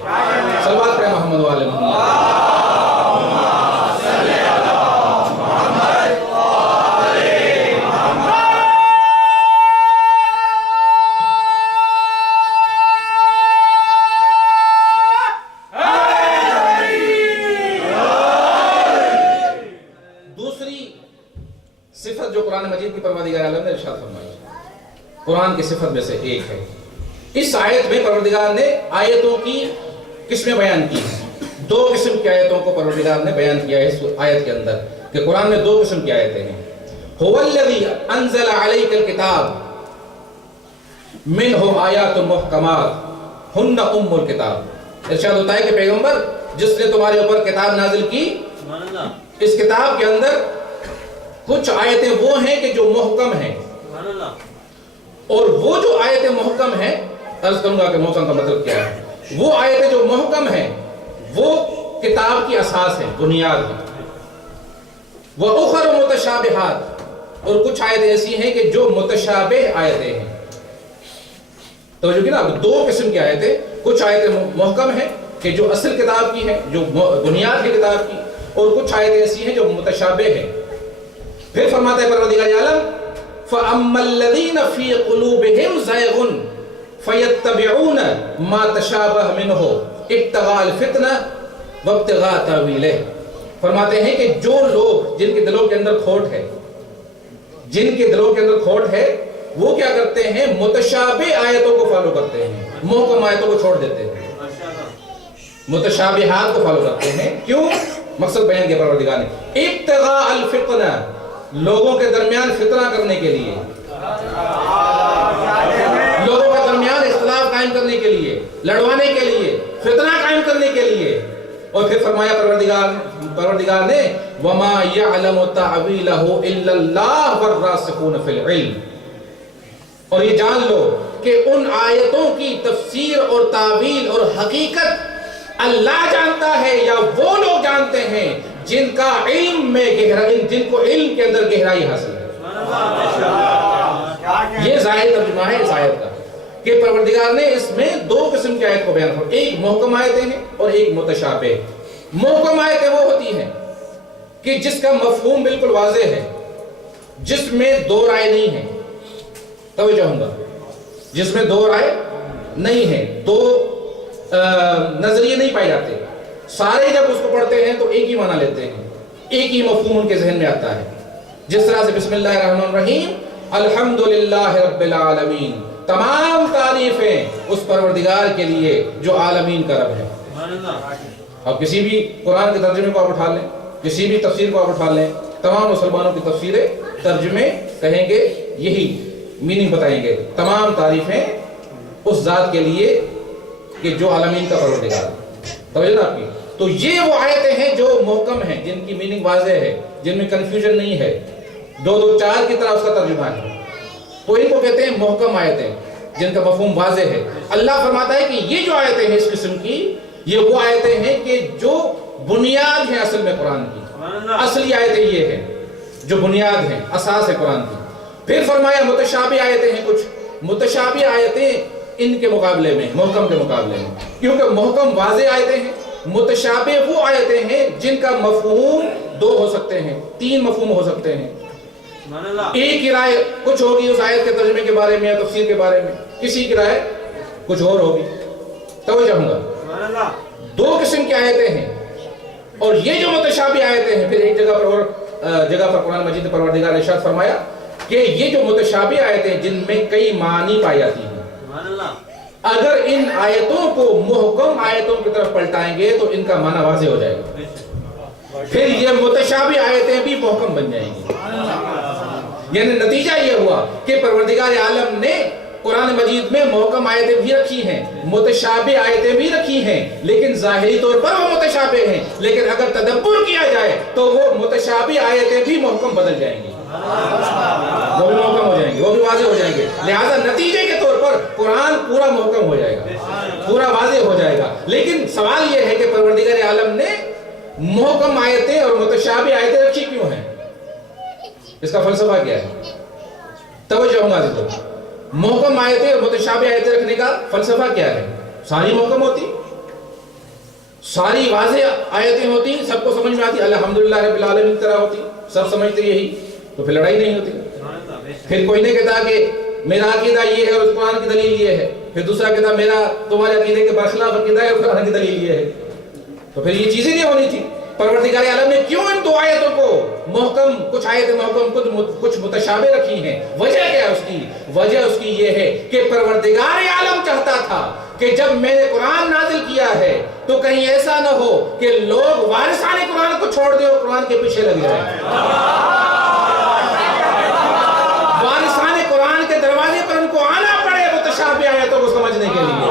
صلوات پڑھیں محمد و آل محمد۔ صفت جو قرآن مجید کی پروردگار عالم نے ارشاد فرمائی، قرآن کی صفت میں سے ایک ہے۔ اس آیت میں پروردگار نے آیتوں کی قسمیں بیان کی ہیں، 2 قسم کی آیتوں کو پروردگار نے بیان کیا ہے اس آیت کے اندر، کہ قرآن میں 2 قسم کی آیتیں ہیں۔ هو الذی انزل علیک الکتاب منہ آیات محکمات ہن ام الکتاب۔ ارشاد ہوتا ہے کہ پیغمبر جس نے تمہارے اوپر کتاب نازل کی، اس کتاب کے اندر کچھ آیتیں وہ ہیں کہ جو محکم ہیں، اور وہ جو آیتیں محکم ہیں، عرض کروں گا کہ محکم کا مطلب کیا ہے، وہ آیتیں جو محکم ہیں وہ کتاب کی اساس ہیں، بنیاد ہیں۔ وَأُخَرُ مُتَشَابِهَاتِ، اور کچھ آیتیں ایسی ہیں کہ جو متشابہ آیتیں ہیں۔ توجہ کی نا، 2 قسم کی آیتیں، کچھ آیتیں محکم ہیں کہ جو اصل کتاب کی ہے، جو بنیاد کی کتاب کی، اور کچھ آیتیں ایسی ہیں جو متشابہ ہیں۔ پھر فرماتا ہے پروردگار عالم فَأَمَّا الَّذِينَ فِي قُلُوبِهِمْ زَيْغٌ فَيَتَّبِعُونَ مَا تَشَابَهَ مِنْهُ ابْتِغَاءَ الْفِتْنَةِ وَابْتِغَاءَ تَأْوِيلِهِ۔ فرماتے ہیں کہ جو لوگ جن کے دلوں کے اندر کھوٹ ہے، جن کے دلوں کے اندر کھوٹ ہے، وہ کیا کرتے ہیں؟ متشابہ آیتوں کو فالو کرتے ہیں، محکم آیتوں کو چھوڑ دیتے ہیں، متشابہات کو فالو کرتے ہیں۔ کیوں؟ مقصد بیان کیا پروردگار نے، ابتغاء الفتنہ، لوگوں کے درمیان فتنہ کرنے کے لیے، لوگوں کے درمیان اختلاف قائم کرنے کے لیے، لڑوانے کے لیے، فتنہ قائم کرنے کے لیے۔ اور پھر فرمایا پروردگار نے وَمَا يَعْلَمُ تَعْوِيلَهُ إِلَّا اللَّهُ وَالرَّاسِخُونَ فِي الْعِلْمِ۔ اور یہ جان لو کہ ان آیتوں کی تفسیر اور تعویل اور حقیقت اللہ جانتا ہے یا وہ لوگ جانتے ہیں جن کا علم میں گہرائی، جن کو علم کے اندر گہرائی حاصل ہے۔ یہ ظاہر ترجمہ ہے اس آیت کا کہ پروردگار نے اس میں دو قسم کی آیت کو بیان کیا، ایک محکم آیتیں ہیں اور ایک متشابہ۔ محکم آیتیں وہ ہوتی ہیں کہ جس کا مفہوم بالکل واضح ہے، جس میں دو رائے نہیں ہے، توجہ ہوں گا، جس میں دو رائے نہیں ہے، دو نظریے نہیں پائے جاتے، سارے جب اس کو پڑھتے ہیں تو ایک ہی معنی لیتے ہیں، ایک ہی مفہوم ان کے ذہن میں آتا ہے۔ جس طرح سے بسم اللہ الرحمن الرحیم الحمدللہ رب العالمین، تمام تعریفیں اس پروردگار کے لیے جو عالمین کا رب ہے۔ اب کسی بھی قرآن کے ترجمے کو آپ اٹھا لیں، کسی بھی تفسیر کو آپ اٹھا لیں، تمام مسلمانوں کی تفسیریں ترجمے کہیں گے یہی میننگ بتائیں گے، تمام تعریفیں اس ذات کے لیے کہ جو عالمین کا پروردگار ہے۔ توجہ آپ کی، تو یہ وہ آیتیں ہیں جو محکم ہیں، جن کی میننگ واضح ہے، جن میں کنفیوژن نہیں ہے، دو دو چار کی طرح اس کا ترجمہ ہے، تو ان کو کہتے ہیں محکم آیتیں جن کا مفہوم واضح ہے۔ اللہ فرماتا ہے کہ یہ جو آیتیں ہیں اس قسم کی، یہ وہ آیتیں ہیں کہ جو بنیاد ہیں اصل میں قرآن کی، اصلی آیتیں یہ ہیں جو بنیاد ہیں، اساس ہے قرآن کی۔ پھر فرمایا متشابہ آیتیں ہیں، کچھ متشابہ آیتیں ان کے مقابلے میں، محکم کے مقابلے میں، کیونکہ محکم واضح آیتیں ہیں، متشابہ وہ آیتیں ہیں جن کا مفہوم دو ہو سکتے ہیں، تین مفہوم ہو سکتے ہیں۔ ایک کی رائے کچھ ہوگی اس آیت کے ترجمے کے بارے میں یا تفسیر کے بارے میں، کسی کی رائے کچھ اور ہوگی۔ توجہ ہوں گا، دو قسم کی آیتیں ہیں، اور یہ جو متشابہ آیتیں ہیں، پھر ایک جگہ پر قرآن مجید پروردگار نے ارشاد فرمایا کہ یہ جو متشابہ آیتیں جن میں کئی معنی پائی جاتی ہیں، اگر ان آیتوں کو محکم آیتوں کی طرف پلٹائیں گے تو ان کا معنی واضح ہو جائے گا، پھر یہ متشابہ آیتیں بھی محکم بن جائیں گی۔ یعنی نتیجہ یہ ہوا کہ پروردگار عالم نے قرآن مجید میں محکم آیتیں بھی رکھی ہیں، متشابہ آیتیں بھی رکھی ہیں، لیکن ظاہری طور پر وہ متشابہ ہیں، لیکن اگر تدبر کیا جائے تو وہ متشابہ آیتیں بھی محکم بدل جائیں گی، وہ بھی محکم ہو جائیں گے، وہ بھی واضح ہو جائیں گے۔ لہذا نتیجے کے طور پر قرآن پورا محکم ہو جائے گا، پورا واضح ہو جائے گا۔ لیکن سوال یہ ہے کہ پروردگار عالم نے محکم آیتیں اور متشابہ آیتیں رکھی کیوں ہیں؟ اس کا فلسفہ کیا ہے؟ توجہ ہوں گا، محکم آیتیں اور متشابہ آیتیں رکھنے کا فلسفہ کیا ہے؟ ساری محکم ہوتی، ساری واضح آیتیں ہوتی، سب کو سمجھ میں آتی، الحمدللہ رب العالمین کی طرح ہوتی، سب سمجھتے یہی، تو پھر لڑائی نہیں ہوتی۔ پھر کوئی نے کہتا کہ میرا عقیدہ یہ ہے اور قرآن کی دلیل یہ ہے، پھر دوسرا کہتا میرا تمہارے عقیدے کے برخلاف عقیدہ ہے اور قرآن کی دلیل یہ ہے، تو پھر یہ چیزیں نہیں ہونی تھی۔ پروردگار عالم نے کیوں ان دو آیتوں کو محکم، کچھ آیتیں محکم کچھ متشابہ رکھی ہیں؟ وجہ کیا ہے اس کی؟ وجہ اس کی یہ ہے کہ پروردگار عالم چاہتا تھا کہ جب میں نے قرآن نازل کیا ہے تو کہیں ایسا نہ ہو کہ لوگ وارثان قرآن کو چھوڑ دیں اور قرآن کے پیچھے لگ جائیں، وارثان قرآن کے دروازے پر ان کو آنا پڑے متشابہ آیتوں کو سمجھنے کے لیے۔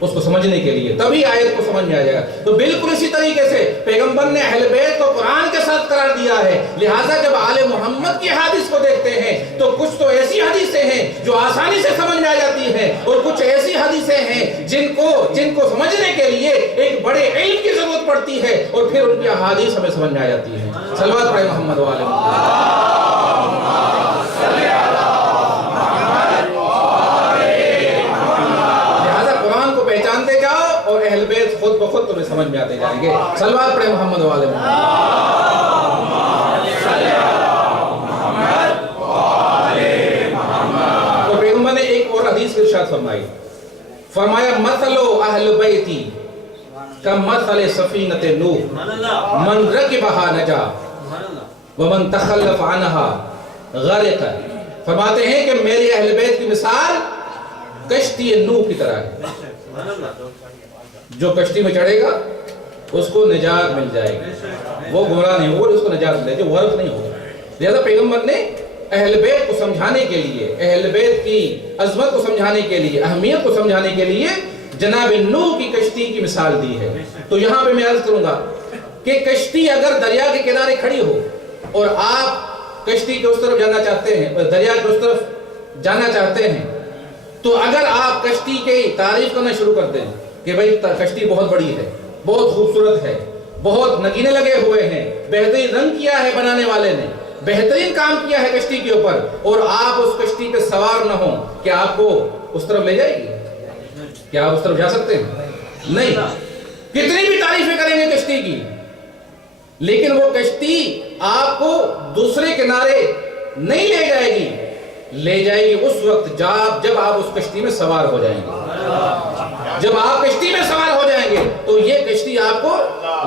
اس کو سمجھنے کے لیے، تبھی آیت کو سمجھ میں آ جائے گا۔ تو بالکل اسی طریقے سے پیغمبر نے اہل بیت کو قرآن کے ساتھ قرار دیا ہے، لہٰذا جب آل محمد کی حدیث کو دیکھتے ہیں تو کچھ تو ایسی حدیثیں ہیں جو آسانی سے سمجھ میں آ جاتی ہیں، اور کچھ ایسی حدیثیں ہیں جن کو سمجھنے کے لیے ایک بڑے علم کی ضرورت پڑتی ہے، اور پھر ان کی احادیث ہمیں سمجھ میں آ جاتی ہیں۔ صلوات پڑھیں محمد وآل محمد۔ اور اہل بیت خود بخود تمہیں سمجھ میں آتے جائیں گے۔ صلوات پڑھیں محمد وآل محمد۔ تو پیغمبر نے ایک اور حدیث کی ارشاد فرمائی، فرمایا مثل اہل بیتی کمثل سفینۃ نوح من رکبھا نجا ومن تخلف عنها غرق۔ فرماتے ہیں کہ میری اہل بیت کی مثال کشتی نوح کی طرح ہے، جو کشتی میں چڑھے گا اس کو نجات مل جائے گی، وہ گمراہ نہیں ہوگا، اس کو نجات مل جائے گی، وہ غرق نہیں ہوگا۔ لہذا پیغمبر نے اہل بیت کو سمجھانے کے لیے، اہل بیت کی عظمت کو سمجھانے کے لیے، اہمیت کو سمجھانے کے لیے جناب نوح کی کشتی کی مثال دی ہے۔ تو یہاں پہ میں عرض کروں گا کہ کشتی اگر دریا کے کنارے کھڑی ہو اور آپ کشتی کے اس طرف جانا چاہتے ہیں، دریا کے اس طرف جانا چاہتے ہیں، تو اگر آپ کشتی کی تعریف کرنا شروع کرتے ہیں کہ بھئی کشتی بہت بڑی ہے، بہت خوبصورت ہے، بہت نگینے لگے ہوئے ہیں، بہترین رنگ کیا ہے بنانے والے نے، بہترین کام کیا ہے کشتی کے اوپر، اور آپ اس کشتی پہ سوار نہ ہوں، کیا آپ کو اس طرف لے جائے گی؟ کیا آپ اس طرف جا سکتے ہیں؟ نہیں۔ کتنی بھی تعریفیں کریں گے کشتی کی، لیکن وہ کشتی آپ کو دوسرے کنارے نہیں لے جائے گی، لے جائے گی اس وقت جب آپ اس کشتی میں سوار ہو جائیں گے۔ جب آپ کشتی میں سوار ہو جائیں گے تو یہ کشتی آپ کو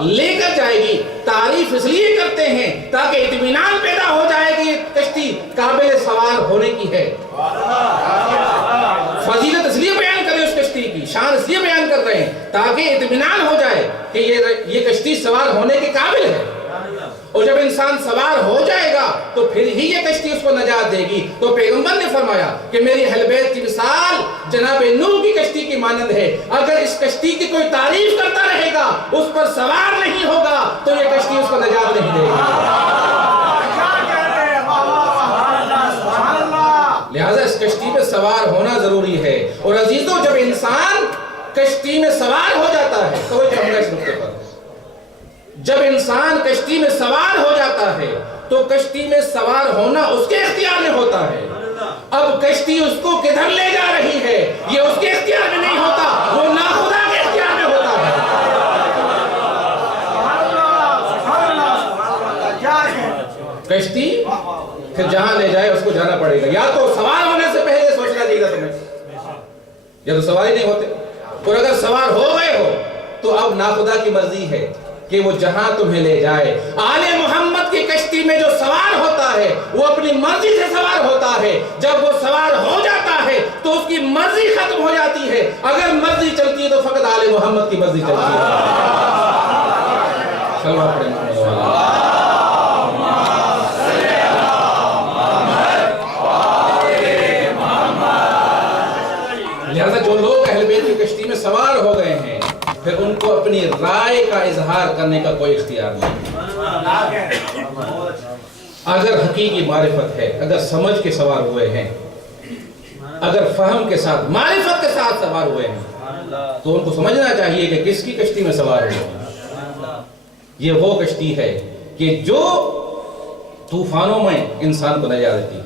لے کر جائے گی۔ تعریف اس لیے کرتے ہیں تاکہ اطمینان پیدا ہو جائے کہ یہ کشتی قابل سوار ہونے کی ہے۔ فضیلت اس لیے بیان کریں اس کشتی کی، شان اس لیے بیان کر رہے ہیں تاکہ اطمینان ہو جائے کہ یہ کشتی سوار ہونے کے قابل ہے۔ اور جب انسان سوار ہو جائے گا تو پھر ہی یہ کشتی اس کو نجات دے گی۔ تو پیغمبر نے فرمایا کہ میری اہل بیت کی مثال جناب نوح کی کشتی کی مانند ہے، اگر اس کشتی کی کوئی تعریف کرتا رہے گا، اس پر سوار نہیں ہوگا تو یہ کشتی اس کو نجات نہیں دے گی۔ لہذا اس کشتی پہ سوار ہونا ضروری ہے۔ اور عزیزوں، جب انسان کشتی میں سوار ہو جاتا ہے تو اس نقطے پر جب انسان کشتی میں سوار ہو جاتا ہے تو کشتی میں سوار ہونا اس کے اختیار میں ہوتا ہے۔ اب کشتی اس کو کدھر لے جا رہی ہے یہ اس کے اختیار میں نہیں ہوتا، وہ ناخدا کے اختیار میں ہوتا ہے۔ کشتی پھر جہاں لے جائے اس کو جانا پڑے گا۔ یا تو سوار ہونے سے پہلے سوچنا چاہیے تمہیں، یا تو سوار ہی نہیں ہوتے، اور اگر سوار ہو گئے ہو تو اب ناخدا کی مرضی ہے کہ وہ جہاں تمہیں لے جائے۔ آل محمد کی کشتی میں جو سوار ہوتا ہے وہ اپنی مرضی سے سوار ہوتا ہے۔ جب وہ سوار ہو جاتا ہے تو اس کی مرضی ختم ہو جاتی ہے۔ اگر مرضی چلتی ہے تو فقط آل محمد کی مرضی چلتی ہے۔ صلوات پڑھیں محمد وآلہ۔ لہذا جو لوگ اہل بیت کی کشتی میں سوار ہو گئے ہیں پھر ان کو اپنی رائے کا اظہار کرنے کا کوئی اختیار نہیں۔ اگر حقیقی معرفت ہے، اگر سمجھ کے سوار ہوئے ہیں، اگر فہم کے ساتھ، معرفت کے ساتھ سوار ہوئے ہیں، تو ان کو سمجھنا چاہیے کہ کس کی کشتی میں سوار ہوئے ہیں۔ یہ وہ کشتی ہے کہ جو طوفانوں میں انسان کو نجات دیتی ہے،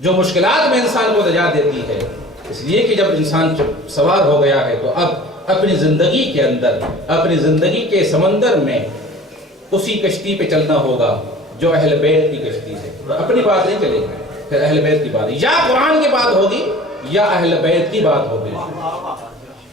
جو مشکلات میں انسان کو نجات دیتی ہے۔ اس لیے کہ جب انسان سوار ہو گیا ہے تو اب اپنی زندگی کے اندر، اپنی زندگی کے سمندر میں اسی کشتی پہ چلنا ہوگا جو اہل بیت کی کشتی ہے۔ اپنی بات نہیں چلے گی، پھر اہل بیت کی بات، یا قرآن کی بات ہوگی یا اہل بیت کی بات ہوگی۔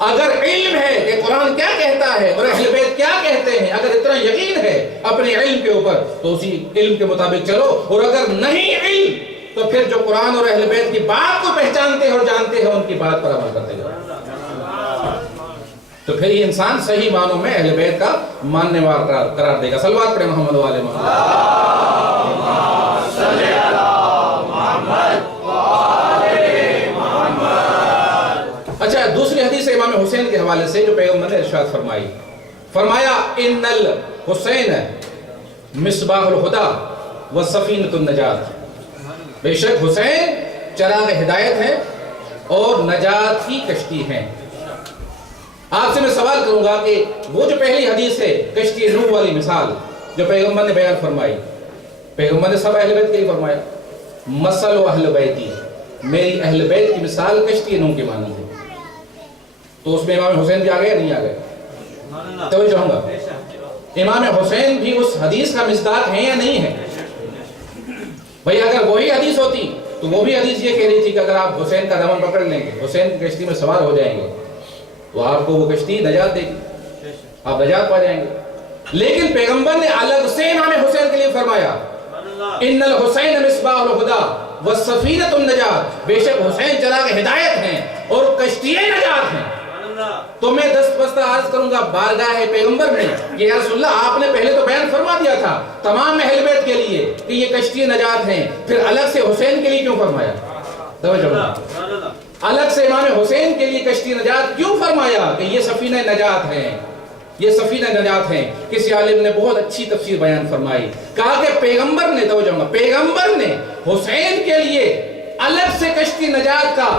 اگر علم ہے کہ قرآن کیا کہتا ہے اور اہل بیت کیا کہتے ہیں، اگر اتنا یقین ہے اپنے علم کے اوپر تو اسی علم کے مطابق چلو، اور اگر نہیں علم تو پھر جو قرآن اور اہل بیت کی بات کو پہچانتے ہیں اور جانتے ہیں ان کی بات پر عمل کرتے جاؤ، تو پھر یہ انسان صحیح معنوں میں اہل بیت کا ماننے والا قرار دے گا۔ صلوات پڑھیں محمد وآل محمد۔ اچھا، دوسری حدیث حوالے سے جو پیغمبر نے ارشاد فرمائی، فرمایا ان الحسین مصباح الہدا و سفینۃ النجات، بے شک حسین چراغ ہدایت ہے اور نجات کی کشتی ہیں۔ آپ سے میں سوال کروں گا کہ وہ جو پہلی حدیث ہے کشتی نوح والی مثال جو پیغمبر نے بیان فرمائی، پیغمبر نے سب اہل بیت کے لیے فرمایا مثل و اہل بیتی، میری اہل بیت کی مثال کشتی نوح کے مانند ہے، تو اس میں امام حسین بھی آ گئے یا نہیں آ گئے؟ توجہ چاہوں گا، امام حسین بھی اس حدیث کا مصداق ہے یا نہیں ہے؟ بھئی اگر وہی حدیث ہوتی تو وہ بھی حدیث یہ کہہ رہی تھی کہ اگر آپ حسین کا دامن پکڑ لیں گے، حسین کی کشتی میں سوار ہو جائیں گے تو آپ کو وہ کشتی نجات دے گی، آپ نجات پا جائیں گے۔ لیکن پیغمبر نے الگ سے امام حسین کے لیے فرمایا ان الحسین مصباح الہدا والسفینۃ النجات، بے شک حسین چراغ ہدایت ہیں اور کشتی نجات ہیں۔ تو میں دست بستہ عرض کروں گا بارگاہ پیغمبر میں کہ یا رسول اللہ آپ نے پہلے تو بیان فرما دیا تھا تمام اہل بیت کے لیے کہ یہ کشتی نجات ہیں، پھر الگ سے حسین کے لیے کیوں فرمایا؟ الگ سے امام حسین کے لیے کشتی نجات کیوں فرمایا کہ یہ سفینہ نجات ہیں، یہ سفینہ نجات ہیں؟ کسی عالم نے بہت اچھی تفسیر بیان فرمائی، کہا کہ پیغمبر نے پیغمبر نے حسین کے لیے الگ سے کشتی نجات کا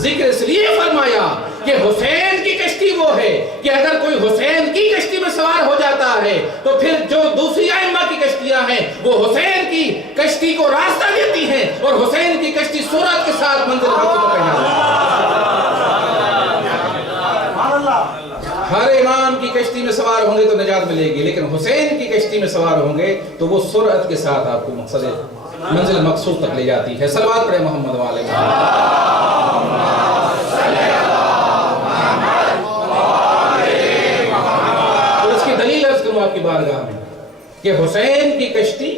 ذکر اس لیے فرمایا کہ حسین کی کشتی وہ ہے کہ اگر کوئی حسین کی کشتی میں سوار ہو جاتا ہے تو پھر جو دوسری ائمہ کی کشتیاں ہیں وہ حسین کی کشتی کو راستہ دیتی ہیں اور حسین کی کشتی سرعت کے ساتھ منزل حاصل کر جاتی ہے۔ ہر امام کی کشتی میں سوار ہوں گے تو نجات ملے گی، لیکن حسین کی کشتی میں سوار ہوں گے تو وہ سرعت کے ساتھ آپ کو منزل مقصود تک لے جاتی ہے۔ صلوات پڑھیں محمد والے تو اس کی دلیل عرض کروں آپ کی بارگاہ میں کہ حسین کی کشتی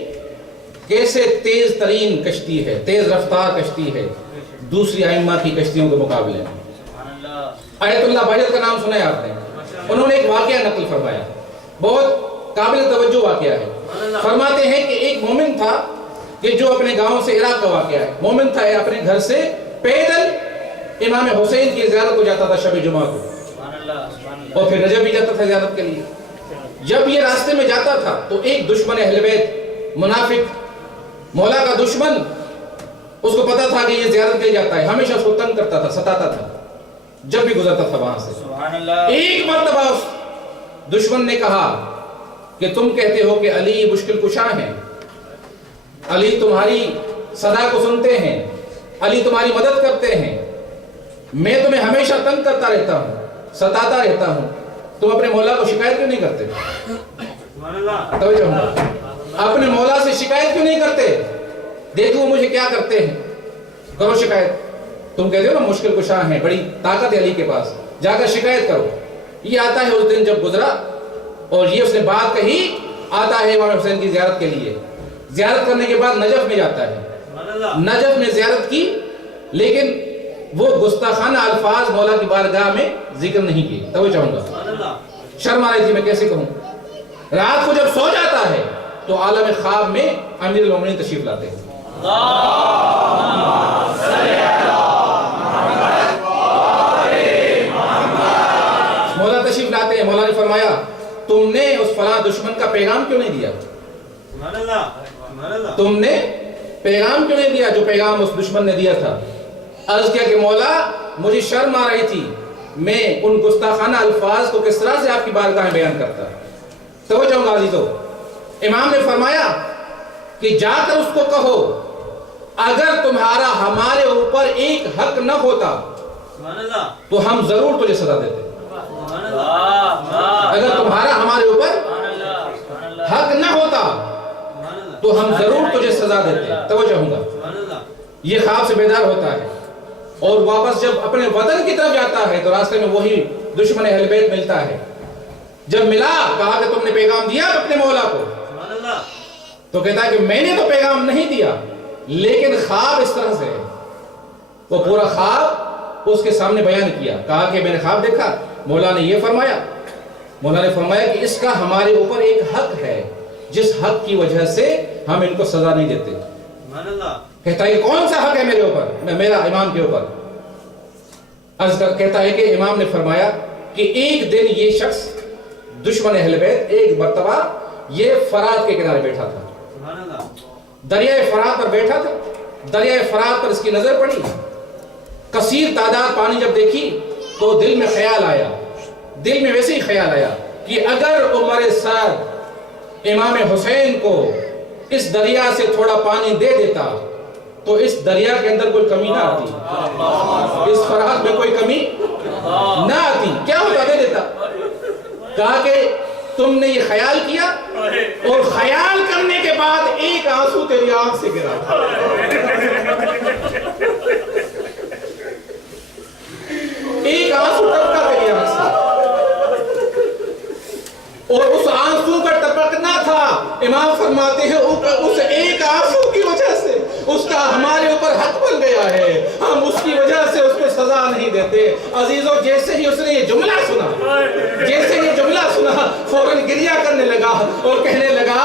کیسے تیز ترین کشتی ہے، تیز رفتار کشتی ہے دوسری ائمہ کی کشتیوں کے مقابلے میں۔ آیت اللہ بہجت کا نام سنا ہے آپ نے، انہوں نے ایک واقعہ نقل فرمایا، بہت قابل توجہ واقعہ ہے۔ فرماتے ہیں کہ ایک مومن تھا کہ جو اپنے گاؤں سے، عراق کا واقعہ ہے، مومن تھا اپنے گھر سے پیدل امام حسین کی زیارت کو جاتا تھا شب جمعہ کو، اور پھر رجب بھی جاتا تھا زیارت کے لیے۔ جب یہ راستے میں جاتا تھا تو ایک دشمن اہل بیت، منافق، مولا کا دشمن، اس کو پتا تھا کہ یہ زیارت کے لیے جاتا ہے، ہمیشہ اس کو تنگ کرتا تھا، ستاتا تھا جب بھی گزرتا تھا وہاں سے۔ ایک مرتبہ اس دشمن نے کہا کہ تم کہتے ہو کہ علی مشکل کشا ہیں، علی تمہاری صدا کو سنتے ہیں، علی تمہاری مدد کرتے ہیں، میں تمہیں ہمیشہ تنگ کرتا رہتا ہوں، ستاتا رہتا ہوں، تم اپنے مولا کو شکایت کیوں نہیں کرتے؟ اپنے مولا سے شکایت کیوں نہیں کرتے؟ دیکھو مجھے کیا کرتے ہیں، کرو شکایت۔ تم کہتے ہو نا مشکل کشا ہیں، بڑی طاقت ہے علی کے پاس، جا کر شکایت کرو۔ یہ آتا ہے اس دن جب گزرا اور یہ اس نے بات کہی، آتا ہے امام حسین کی زیارت کے لیے، زیارت کرنے کے بعد نجف میں جاتا ہے، نجف میں زیارت کی، لیکن وہ گستاخانہ الفاظ مولا کی بارگاہ میں ذکر نہیں کی۔ توجہ چاہوں گا، شرم آ رہی تھی میں کیسے کہوں۔ رات کو جب سو جاتا ہے تو عالم خواب میں امیر المومنین تشریف لاتے ہیں، مولا تشریف لاتے ہیں۔ مولا نے فرمایا تم نے اس فلاں دشمن کا پیغام کیوں نہیں دیا؟ تم نے پیغام کیوں نہیں دیا جو پیغام اس دشمن نے دیا تھا؟ عرض کیا کہ مولا مجھے شرم آ رہی تھی، میں ان گستاخانہ الفاظ کو کس طرح سے آپ کی بارگاہ میں بیان کرتا۔ توجہ ہوں عزیزو، امام نے فرمایا کہ جا کر اس کو کہو اگر تمہارا ہمارے اوپر ایک حق نہ ہوتا تو ہم ضرور تجھے سزا دیتے۔ اگر تمہارا ہمارے اوپر حق نہ ہوتا تو ہم ضرور تجھے سزا دیتے۔ توجہ ہوں گا، یہ خواب سے بیدار ہوتا ہے اور واپس جب اپنے وطن کی طرف جاتا ہے تو راستے میں وہی دشمن اہل بیت ملتا ہے۔ جب ملا کہا کہ تم نے پیغام دیا اپنے مولا کو، تو کہتا ہے کہ میں نے تو پیغام نہیں دیا لیکن خواب اس طرح سے ہے۔ وہ پورا خواب اس کے سامنے بیان کیا، کہا کہ میں نے خواب دیکھا، مولا نے یہ فرمایا، مولا نے فرمایا کہ اس کا ہمارے اوپر ایک حق ہے جس حق کی وجہ سے ہم ان کو سزا نہیں دیتے۔ کہتا ہے کہ کون سا حق ہے میرے اوپر، میرا امام کے اوپر؟ کہتا ہے کہ امام نے فرمایا کہ ایک دن یہ شخص دشمن اہل بیت ایک مرتبہ یہ فرات کے کنارے بیٹھا تھا، دریائے فرات پر بیٹھا تھا، دریائے فرات پر اس کی نظر پڑی، کثیر تعداد پانی جب دیکھی تو دل میں خیال آیا، دل میں ویسے ہی خیال آیا کہ اگر عمر سعد امام حسین کو اس دریا سے تھوڑا پانی دے دیتا تو اس دریا کے اندر کوئی کمی نہ آتی، اس فرات میں کوئی کمی نہ آتی، کیا ہوتا دے دیتا۔ کہا کہ تم نے یہ خیال کیا اور خیال کرنے کے بعد ایک آنسو تیری آنکھ سے گرا، ایک آنسو ٹپکا تیری آنکھ سے، اور اس آنسو کا ٹپکنا تھا، امام فرماتے ہیں اس ایک آنسو کی وجہ سے اس کا ہمارے اوپر حق بن گیا ہے، ہم اس کی وجہ سے اس کو سزا نہیں دیتے۔ عزیزوں جیسے ہی اس نے یہ جملہ سنا، جیسے یہ جملہ سنا فوراً گریہ کرنے لگا اور کہنے لگا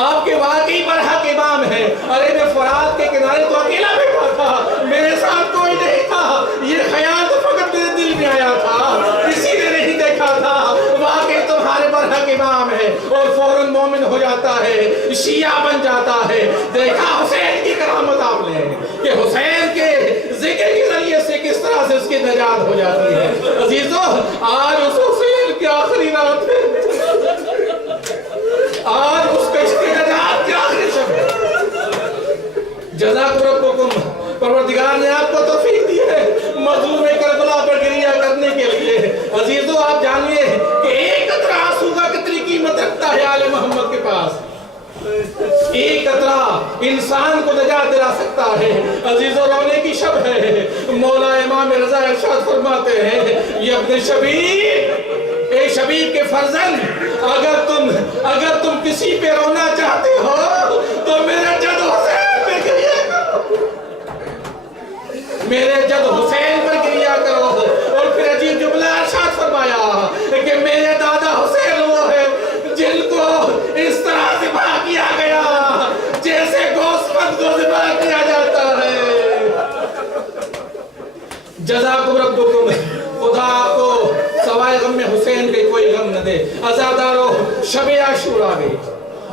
آپ کے واقعی برحق امام ہیں، ارے میں فرات کے کنارے تو اکیلا بیٹھا تھا، میرے ساتھ کوئی نہیں تھا، یہ خیال تو فقط میرے دل میں آیا تھا، کسی نے نہیں دیکھا تھا، واقعی تمہارے برحق امام ہے، اور فوراً مومن ہو جاتا ہے، شیعہ بن جاتا ہے۔ دیکھا حسین کی کرامت آپ نے کہ حسین کے ذکر کے ذریعے سے کس طرح سے اس کی نجات ہو جاتی ہے۔ عزیزوں آج اس حسین کی آخری رات ہے، آج اس کشتی نجات کی آخری شب ہے۔ جزاک ربکم، پروردگار نے آپ کو توفیق دی ہے مظلوم کربلا پر گریہ کرنے کے لیے۔ عزیزوں آپ جانیے کہ ایک قطرہ آنسو کا کتنی قیمت رکھتا ہے آل محمد کے پاس، ایک قطرہ انسان کو نجات دلا سکتا ہے۔ عزیزوں رونے کی شب ہے، مولا امام رضا ارشاد فرماتے ہیں یہ ابن شبیب، اے شبیب کے فرزند اگر تم کسی پہ رونا چاہتے ہو تو میرے جد حسین پہ گریہ کرو، میرے جد حسین پر گریہ کرو۔ اور پھر عجیب جملہ ارشاد فرمایا کہ میرے دادا حسین وہ ہے جن کو اس طرح ذبح کیا گیا جیسے گوشت کو ذبح کیا جاتا ہے۔ جزاکم ربکم، خدا آپ کو سوائے غم حسین کے کوئی غم نہ دے۔ عزادارو شب عاشورا گئی،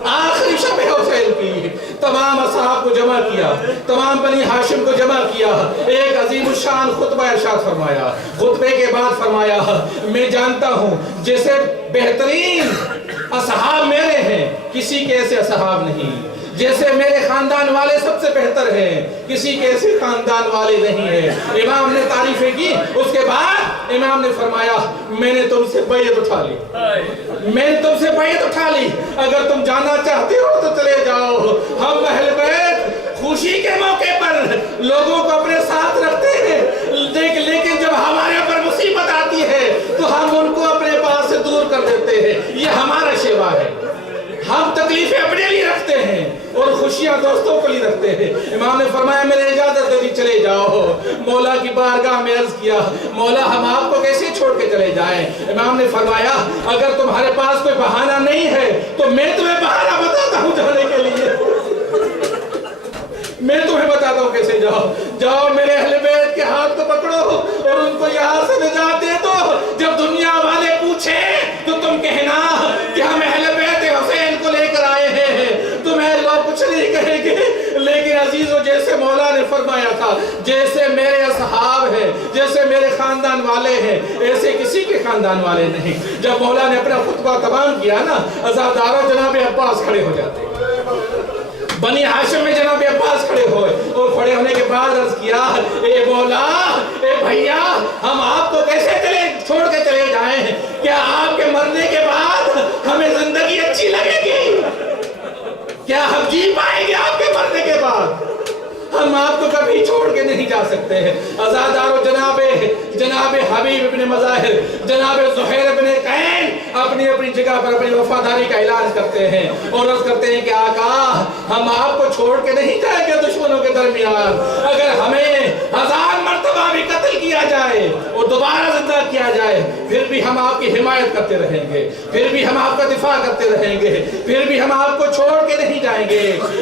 آخری شب حسین کی، تمام اصحاب کو جمع کیا، تمام بنی ہاشم کو جمع کیا، ایک عظیم الشان خطبہ ارشاد فرمایا۔ خطبے کے بعد فرمایا میں جانتا ہوں جیسے بہترین اصحاب میرے ہیں کسی کے ایسے اصحاب نہیں، جیسے میرے خاندان والے سب سے بہتر ہیں کسی کے ایسے خاندان والے نہیں ہیں۔ امام نے تعریفیں کی، اس کے بعد امام نے فرمایا میں نے تم سے بیعت اٹھا لی، میں نے تم سے بیعت اٹھا لی، اگر تم جانا چاہتے ہو تو چلے جاؤ۔ ہم اہل بیت خوشی کے موقع پر لوگوں کو اپنے ساتھ رکھتے ہیں، لیکن جب ہمارے اوپر مصیبت آتی ہے تو ہم ان کو اپنے پاس سے دور کر دیتے ہیں، یہ ہمارا شیوا ہے۔ ہم تکلیفیں اپنے لیے رکھتے ہیں اور خوشیاں دوستوں کو لیے رکھتے ہیں۔ امام نے فرمایا میں نے اجازت دے دی چلے جاؤ۔ مولا کی بارگاہ میں عرض کیا مولا ہم آپ کو کیسے چھوڑ کے چلے جائیں؟ امام نے فرمایا اگر تمہارے پاس کوئی بہانہ نہیں ہے تو میں تمہیں بہانہ بتاتا ہوں جانے کے لیے، میں تمہیں بتاتا ہوں کیسے جاؤ میرے اہل بیت کے ہاتھ کو پکڑو اور ان کو یہاں سے نجات دے دو۔ جب دنیا والے پوچھیں تو تم کہنا کہ ہم اہل بیت حسین کو لے کر آئے ہیں، تمہیں لوگ کچھ نہیں کہیں گے۔ لیکن عزیزو جیسے مولا نے فرمایا تھا جیسے میرے اصحاب ہیں، جیسے میرے خاندان والے ہیں، ایسے کسی کے خاندان والے نہیں۔ جب مولا نے اپنا خطبہ تمام کیا نا، عزاداروں جناب عباس کھڑے ہو جاتے، بنی ہاشم میں جناب عباس کھڑے ہوئے اور کھڑے ہونے کے بعد عرض کیا اے مولا اے بھیا ہم آپ کو کیسے چھوڑ کے چلے جائیں؟ کیا آپ کے مرنے کے بعد ہمیں زندگی اچھی لگے گی؟ کیا ہم جی پائیں گے آپ کے مرنے کے بعد؟ ہم آپ کو کبھی چھوڑ کے نہیں جا سکتے ہیں۔ عزادارو جناب حبیب ابن مظاہر، جناب زہیر ابن قین اپنی اپنی جگہ پر اپنی وفاداری کا اعلان کرتے ہیں اور عرض کرتے ہیں کہ آقا ہم آپ کو چھوڑ کے نہیں جائیں گے دشمنوں کے درمیان، اگر ہمیں 1000 مرتبہ بھی قتل کیا جائے اور دوبارہ زندہ کیا جائے پھر بھی ہم آپ کی حمایت کرتے رہیں گے، پھر بھی ہم آپ کا دفاع کرتے رہیں گے، پھر بھی ہم آپ کو چھوڑ کے نہیں جائیں گے۔